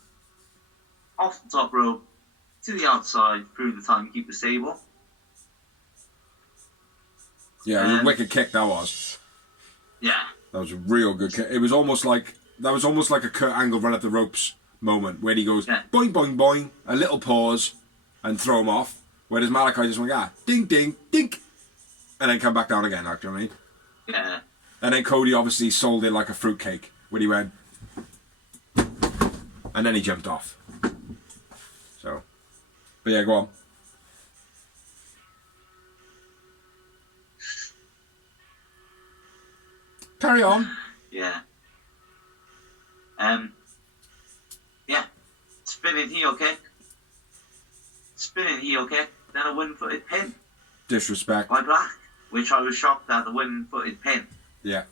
off the top rope to the outside through the timekeeper's table. Yeah, a wicked kick that was. Yeah. That was a real good kick. It was almost like a Kurt Angle run up the ropes moment where he goes boing boing boing, a little pause, and throw him off. Whereas Malachi just went ding ding dink, and then come back down again. Like, do you know what I mean? Yeah. And then Cody obviously sold it like a fruitcake when he went, and then he jumped off. So, but yeah, go on. Carry on. Yeah. Yeah. Spinning heel kick, then a one-footed pin. Disrespect. By Black, which I was shocked at the one-footed pin. Yeah.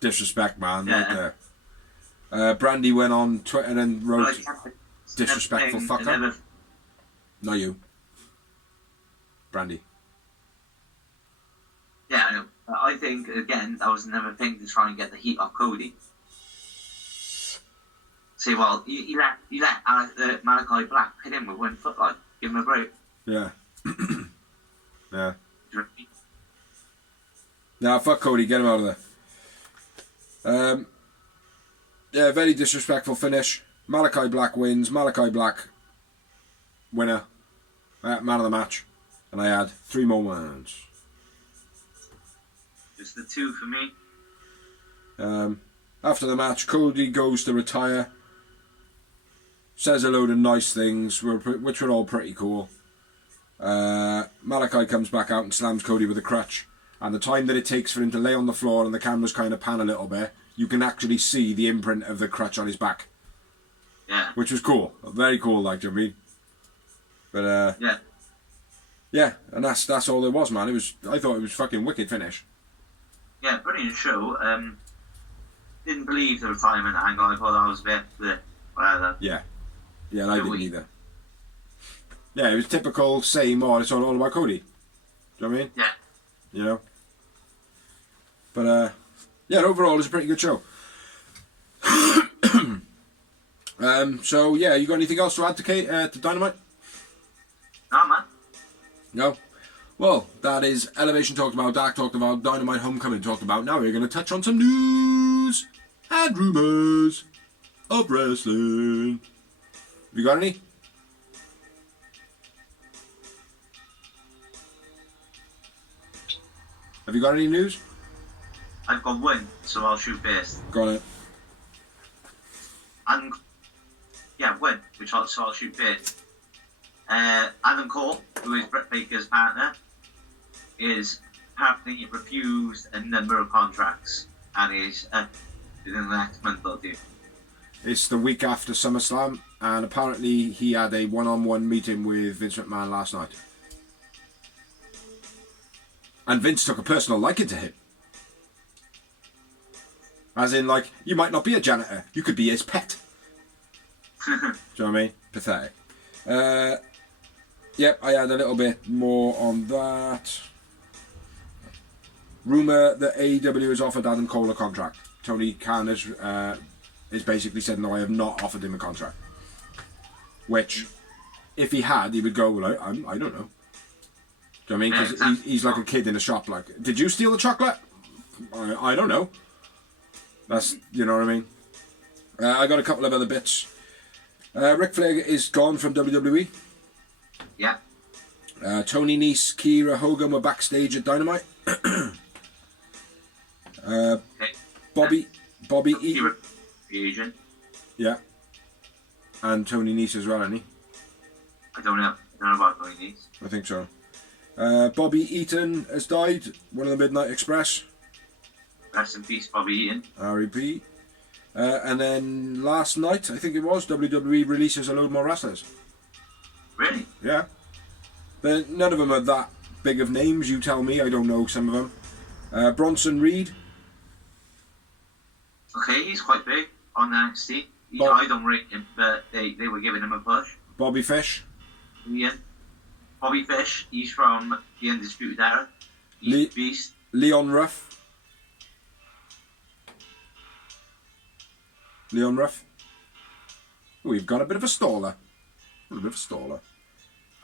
Disrespect, man. Yeah. Right there. Brandy went on Twitter and wrote, disrespectful fucker. Not you. Brandy. Yeah, I know. I think, again, that was another thing to try and get the heat off Cody. Say, well, he let Malachi Black pin him with 1 foot, like, give him a break. Yeah. Yeah. Nah, fuck Cody, get him out of there. Yeah, very disrespectful finish. Malachi Black wins. Malachi Black, winner. Man of the match. And I had 3 more moments. Just the 2 for me. After the match, Cody goes to retire. Says a load of nice things, which were all pretty cool. Malachi comes back out and slams Cody with a crutch. And the time that it takes for him to lay on the floor and the cameras kind of pan a little bit, you can actually see the imprint of the crutch on his back. Yeah. Which was cool. Very cool, like, do you know what I mean? But, yeah. Yeah, and that's all there was, man. I thought it was fucking wicked finish. Yeah, brilliant show. Didn't believe the retirement angle. I thought that was a bit, whatever. Yeah. Yeah, and I didn't either. Yeah, it was typical, same, it's all about Cody. Do you know what I mean? Yeah. You know? But, yeah, overall, it's a pretty good show. So, yeah, you got anything else to add to Dynamite? No, man. No? Well, that is Elevation talked about, Dark talked about, Dynamite Homecoming talked about. Now we're going to touch on some news and rumours of wrestling. Have you got any? Have you got any news? I've got one, so I'll shoot first. Go on. And yeah, one, so I'll shoot first. Adam Cole, who is Britt Baker's partner, is apparently refused a number of contracts and is within the next month or two. It's the week after SummerSlam, and apparently he had a one-on-one meeting with Vince McMahon last night. And Vince took a personal liking to him. As in, like, you might not be a janitor, you could be his pet. Do you know what I mean? Pathetic. Yep, I had a little bit more on that. Rumour that AEW has offered Adam Cole a contract. Tony Khan has basically said, no, I have not offered him a contract. Which, if he had, he would go, well, I don't know. Do you know what I mean? Because exactly. he's like a kid in a shop. Like, did you steal the chocolate? I don't know. That's, you know what I mean? I got a couple of other bits. Ric Flair is gone from WWE. Yeah. Tony Nese, Kiera Hogan were backstage at Dynamite. Bobby Eaton. Asian. Yeah. And Tony Nese as well, isn't he? I don't know about Tony Nese. I think so. Bobby Eaton has died. One of the Midnight Express. Rest in peace, Bobby Eaton. R.E.P. And then last night, I think it was, WWE releases a load more wrestlers. Really? Yeah. But none of them are that big of names, you tell me. I don't know some of them. Bronson Reed. Okay, he's quite big on NXT. I don't rate him, but they were giving him a push. Bobby Fish. Yeah. Bobby Fish, he's from the Undisputed Era. He's a beast. Leon Ruff. Oh, you've got a bit of a staller.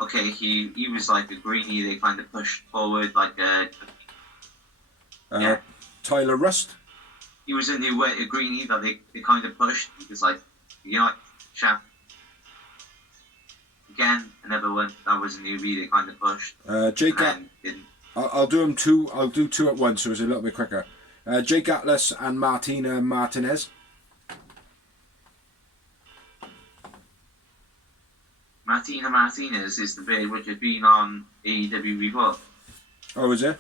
Okay, he was like a greenie they kind of pushed forward like a... yeah. Tyler Rust. He was a new way, a greenie that they kind of pushed. He was like, you know, chap. Again, another one that was a newbie they kind of pushed. Jake I'll do them two. I'll do two at once, so it's a little bit quicker. Jake Atlas and Martina Martinez. Martina Martinez is the bit which has been on AEW before. Oh, is it?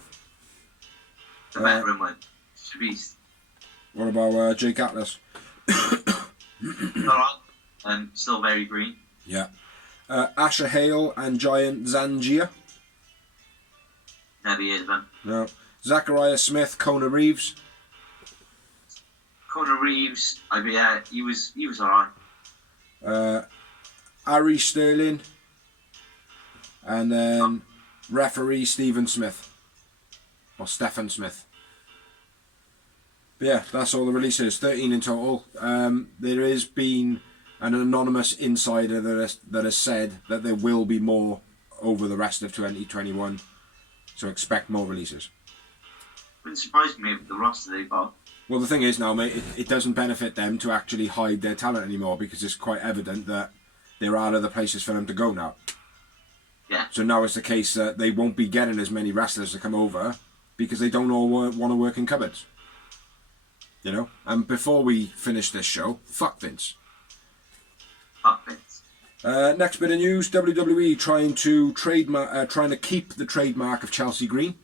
The veteran one. She's a beast. What about Jake Atlas? Alright. Still very green. Yeah. Asher Hale and Giant Zangia. Never heard of him. No. Zachariah Smith, Kona Reeves. Kona Reeves, he was alright. Ari Sterling. And then referee Stephen Smith. Or Stephen Smith. But yeah, that's all the releases. 13 in total. There has been an anonymous insider that has said that there will be more over the rest of 2021. So expect more releases. Wouldn't surprise me with the roster they've got. Well, the thing is now, mate, it doesn't benefit them to actually hide their talent anymore because it's quite evident that there are other places for them to go now. Yeah. So now it's the case that they won't be getting as many wrestlers to come over because they don't all want to work in cupboards. You know? And before we finish this show, fuck Vince. Fuck Vince. Next bit of news, WWE trying to keep the trademark of Chelsea Green.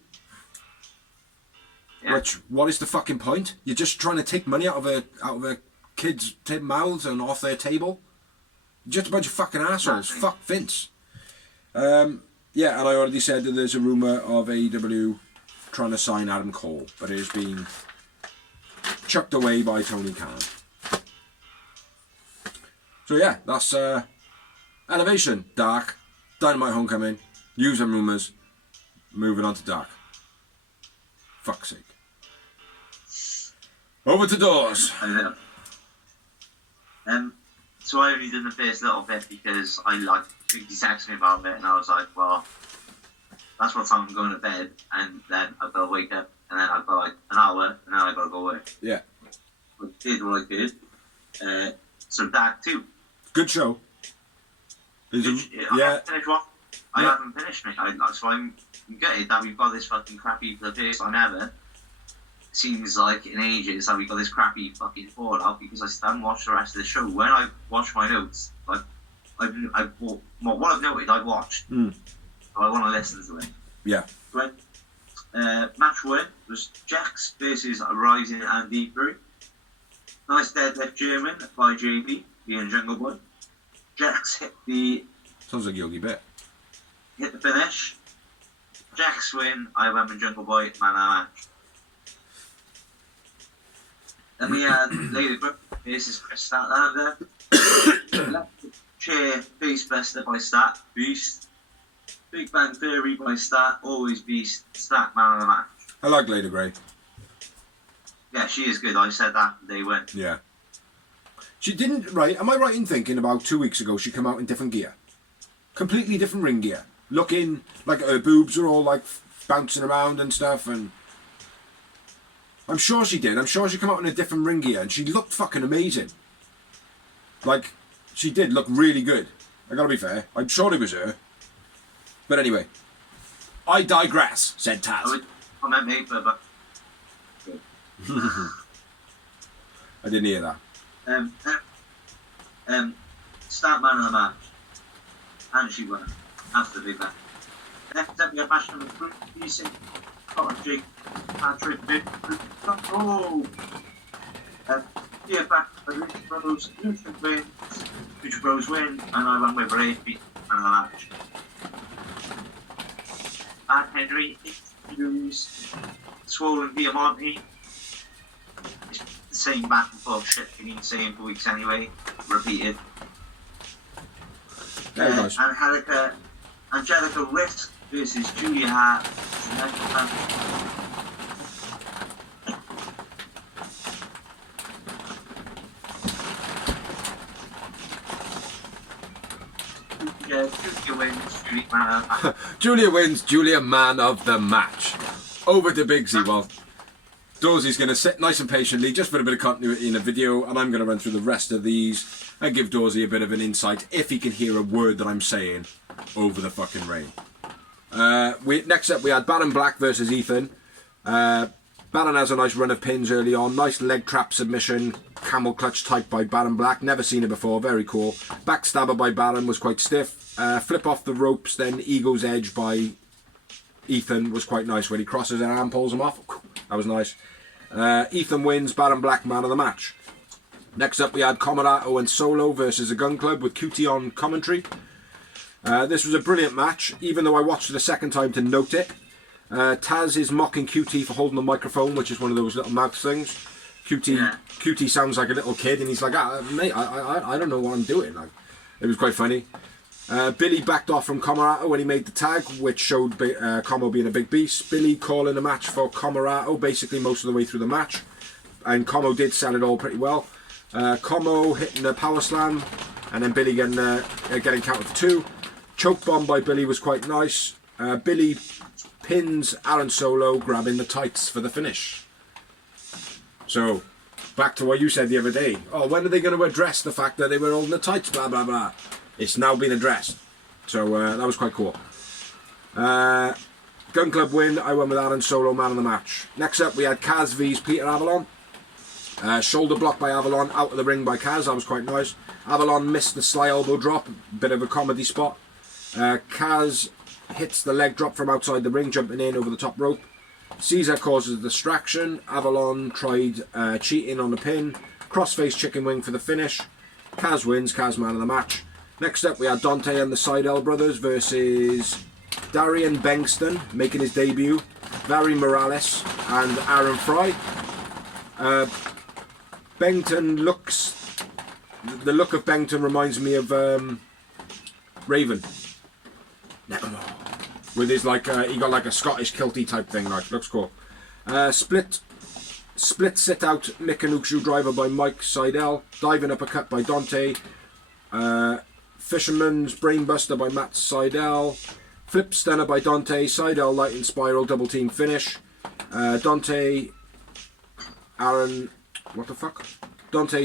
Yeah. Which, what is the fucking point? You're just trying to take money out of a kids' mouths and off their table? Just a bunch of fucking assholes. Exactly. Fuck Vince. Yeah, and I already said that there's a rumour of AEW trying to sign Adam Cole, but it has been chucked away by Tony Khan. So yeah, that's Elevation, Dark, Dynamite Homecoming, News and Rumours, moving on to Dark. Fuck's sake. Over to Doors. So I only did the first little bit because I he texted me about it and I was like, well, that's what time I'm going to bed, and then I've got to wake up and then I've got like an hour and then I've got to go work. Yeah. I did what I did. So Dark 2. Good show. I haven't finished what? I haven't finished it. So I'm gutted that we've got this fucking crappy for the first time ever. Seems like in ages that we got this crappy fucking fallout because I still haven't watched the rest of the show. When I watch my notes, what I've noted, I've watched. So I want to listen to it. Yeah. But, match 1 was Jax versus Rising and Deep Brew. Nice deadlift German by JB, being Jungle Boy. Jax hit the finish. Jax win. I went with Jungle Boy, man of the match. Then we had Lady Brooke versus Chris Statlander. Chair Face Buster by Stat, Beast. Big Bang Theory by Stat, always Beast, Stat, man of the match. I like Lady Grey. Yeah, she is good. I said that they win. Yeah. She didn't, right, am I right in thinking about 2 weeks ago she came out in different gear? Completely different ring gear. Looking like her boobs are all like bouncing around and stuff, and I'm sure she did. I'm sure she came out in a different ring gear and she looked fucking amazing. Like, she did look really good. I gotta be fair. I'm sure it was her. But anyway. I digress, said Taz. I meant Maple, but... I didn't hear that. Stat man of the match. And she won. After the big match. Next up, we have match number 3. Decent. Jake Patrick Big. Oh! Yeah, back for Lucha Bros. Lucha Bros win. And I went with Ray beat man of the match. And Henry introduced Swollen Diamante. It's the same back and forth shit you've been saying for weeks anyway. Repeated. Nice. Angelica Risk versus Julia Hart. Julia wins. Julia wins. Julia man of the match. Over to Bigsy. Well, Dawsy's going to sit nice and patiently just for a bit of continuity in the video, and I'm going to run through the rest of these and give Dawsy a bit of an insight if he can hear a word that I'm saying over the fucking rain. Next up we had Baron Black versus Ethan. Baron has a nice run of pins early on. Nice leg trap submission, camel clutch type by Baron Black. Never seen it before, very cool. Backstabber by Baron was quite stiff. Flip off the ropes, then Eagle's Edge by Ethan was quite nice when he crosses an arm, pulls him off. That was nice. Ethan wins, Baron Black man of the match. Next up we had Commorato and Solo versus the Gun Club with QT on commentary. This was a brilliant match, even though I watched it a second time to note it. Taz is mocking QT for holding the microphone, which is one of those little mouth things. QT sounds like a little kid, and he's like, mate, I don't know what I'm doing. Like, it was quite funny. Billy backed off from Commorato when he made the tag, which showed Commo being a big beast. Billy calling a match for Commorato basically most of the way through the match, and Commo did sell it all pretty well. Commo hitting a power slam, and then Billy getting counted for 2. Choke bomb by Billy was quite nice. Billy pins Aaron Solo, grabbing the tights for the finish. So, back to what you said the other day. Oh, when are they going to address the fact that they were holding the tights, blah, blah, blah. It's now been addressed. So, that was quite cool. Gun Club win. I went with Aaron Solo, man of the match. Next up, we had Kaz vs Peter Avalon. Shoulder block by Avalon, out of the ring by Kaz. That was quite nice. Avalon missed the sly elbow drop. Bit of a comedy spot. Kaz hits the leg drop from outside the ring, jumping in over the top rope. Caesar causes a distraction. Avalon tried cheating on the pin. Crossface chicken wing for the finish. Kaz wins. Kaz man of the match. Next up we had Dante and the Seidel brothers versus Darian Bengston making his debut, Barry Morales and Aaron Fry. The look of Bengton reminds me of Raven. With his he got like a Scottish kilty type thing, like, looks cool. Split sit out Mikanukshu driver by Mike Seidel, diving uppercut by Dante. Fisherman's brainbuster by Matt Seidel. Flip stunner by Dante. Seidel lightning spiral double team finish. Dante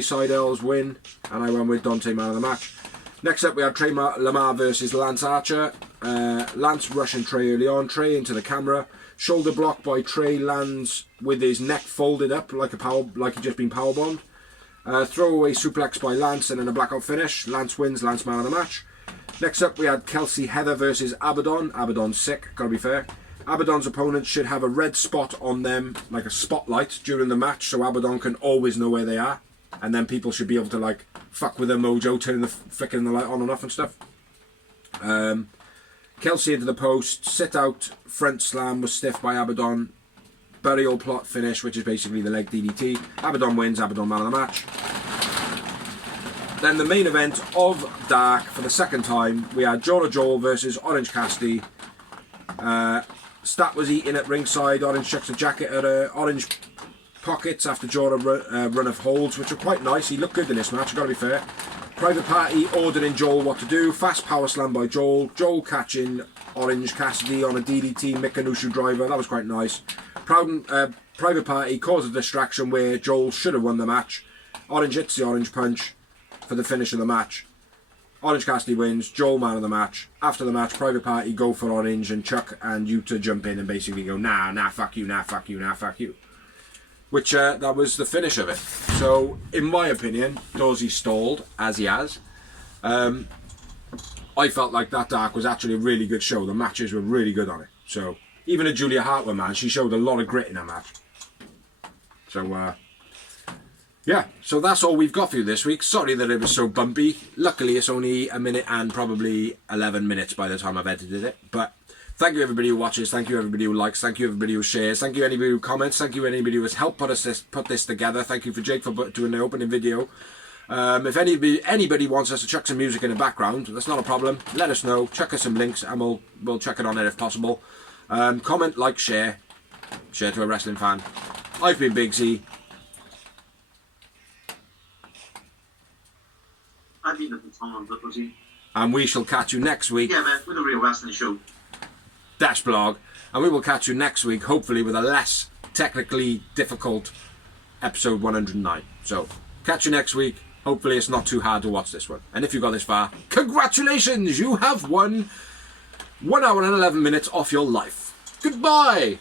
Seidel's win, and I went with Dante man of the match. Next up we had Trey Lamar versus Lance Archer. Lance rushing Trey early on. Trey into the camera. Shoulder block by Trey, lands with his neck folded up like he'd just been powerbombed. Throwaway suplex by Lance and then a blackout finish. Lance wins, Lance man of the match. Next up we had Kelsey Heather versus Abaddon. Abaddon's sick, gotta be fair. Abaddon's opponent should have a red spot on them, like a spotlight, during the match, so Abaddon can always know where they are. And then people should be able to, like, fuck with their mojo, flickering the light on and off and stuff. Kelsey into the post, sit out, front slam was stiff by Abaddon. Burial plot finish, which is basically the leg DDT. Abaddon wins, Abaddon man of the match. Then the main event of Dark, for the second time, we had Jorah Joel versus Orange Cassidy. Stat was eating at ringside. Orange chucks a jacket at Orange pockets after Jorah run of holds, which were quite nice. He looked good in this match, I've got to be fair. Private Party ordering Joel what to do. Fast power slam by Joel. Joel catching Orange Cassidy on a DDT Mikanushu driver. That was quite nice. Private Party causes a distraction where Joel should have won the match. Orange hits the Orange Punch for the finish of the match. Orange Cassidy wins. Joel man of the match. After the match, Private Party go for Orange and Chuck and Yuta jump in and basically go, nah, fuck you, nah, fuck you, nah, fuck you. Which, that was the finish of it. So, in my opinion, Dorsey stalled, as he has. I felt like that Dark was actually a really good show. The matches were really good on it. So, even a Julia Hartwell, man, she showed a lot of grit in that match. So, yeah, so that's all we've got for you this week. Sorry that it was so bumpy. Luckily, it's only a minute and probably 11 minutes by the time I've edited it. But thank you everybody who watches. Thank you everybody who likes. Thank you everybody who shares. Thank you anybody who comments. Thank you anybody who has helped put this together. Thank you for Jake for doing the opening video. If anybody wants us to chuck some music in the background, that's not a problem. Let us know. Chuck us some links and we'll check it on there if possible. Comment, like, share. Share to a wrestling fan. I've been Big Z. I've been looking for that was he. And we shall catch you next week. Yeah, man, with a real wrestling show. Dash blog. And we will catch you next week, hopefully with a less technically difficult episode 109. So, catch you next week. Hopefully it's not too hard to watch this one. And if you got this far, congratulations! You have won 1 hour and 11 minutes off your life. Goodbye!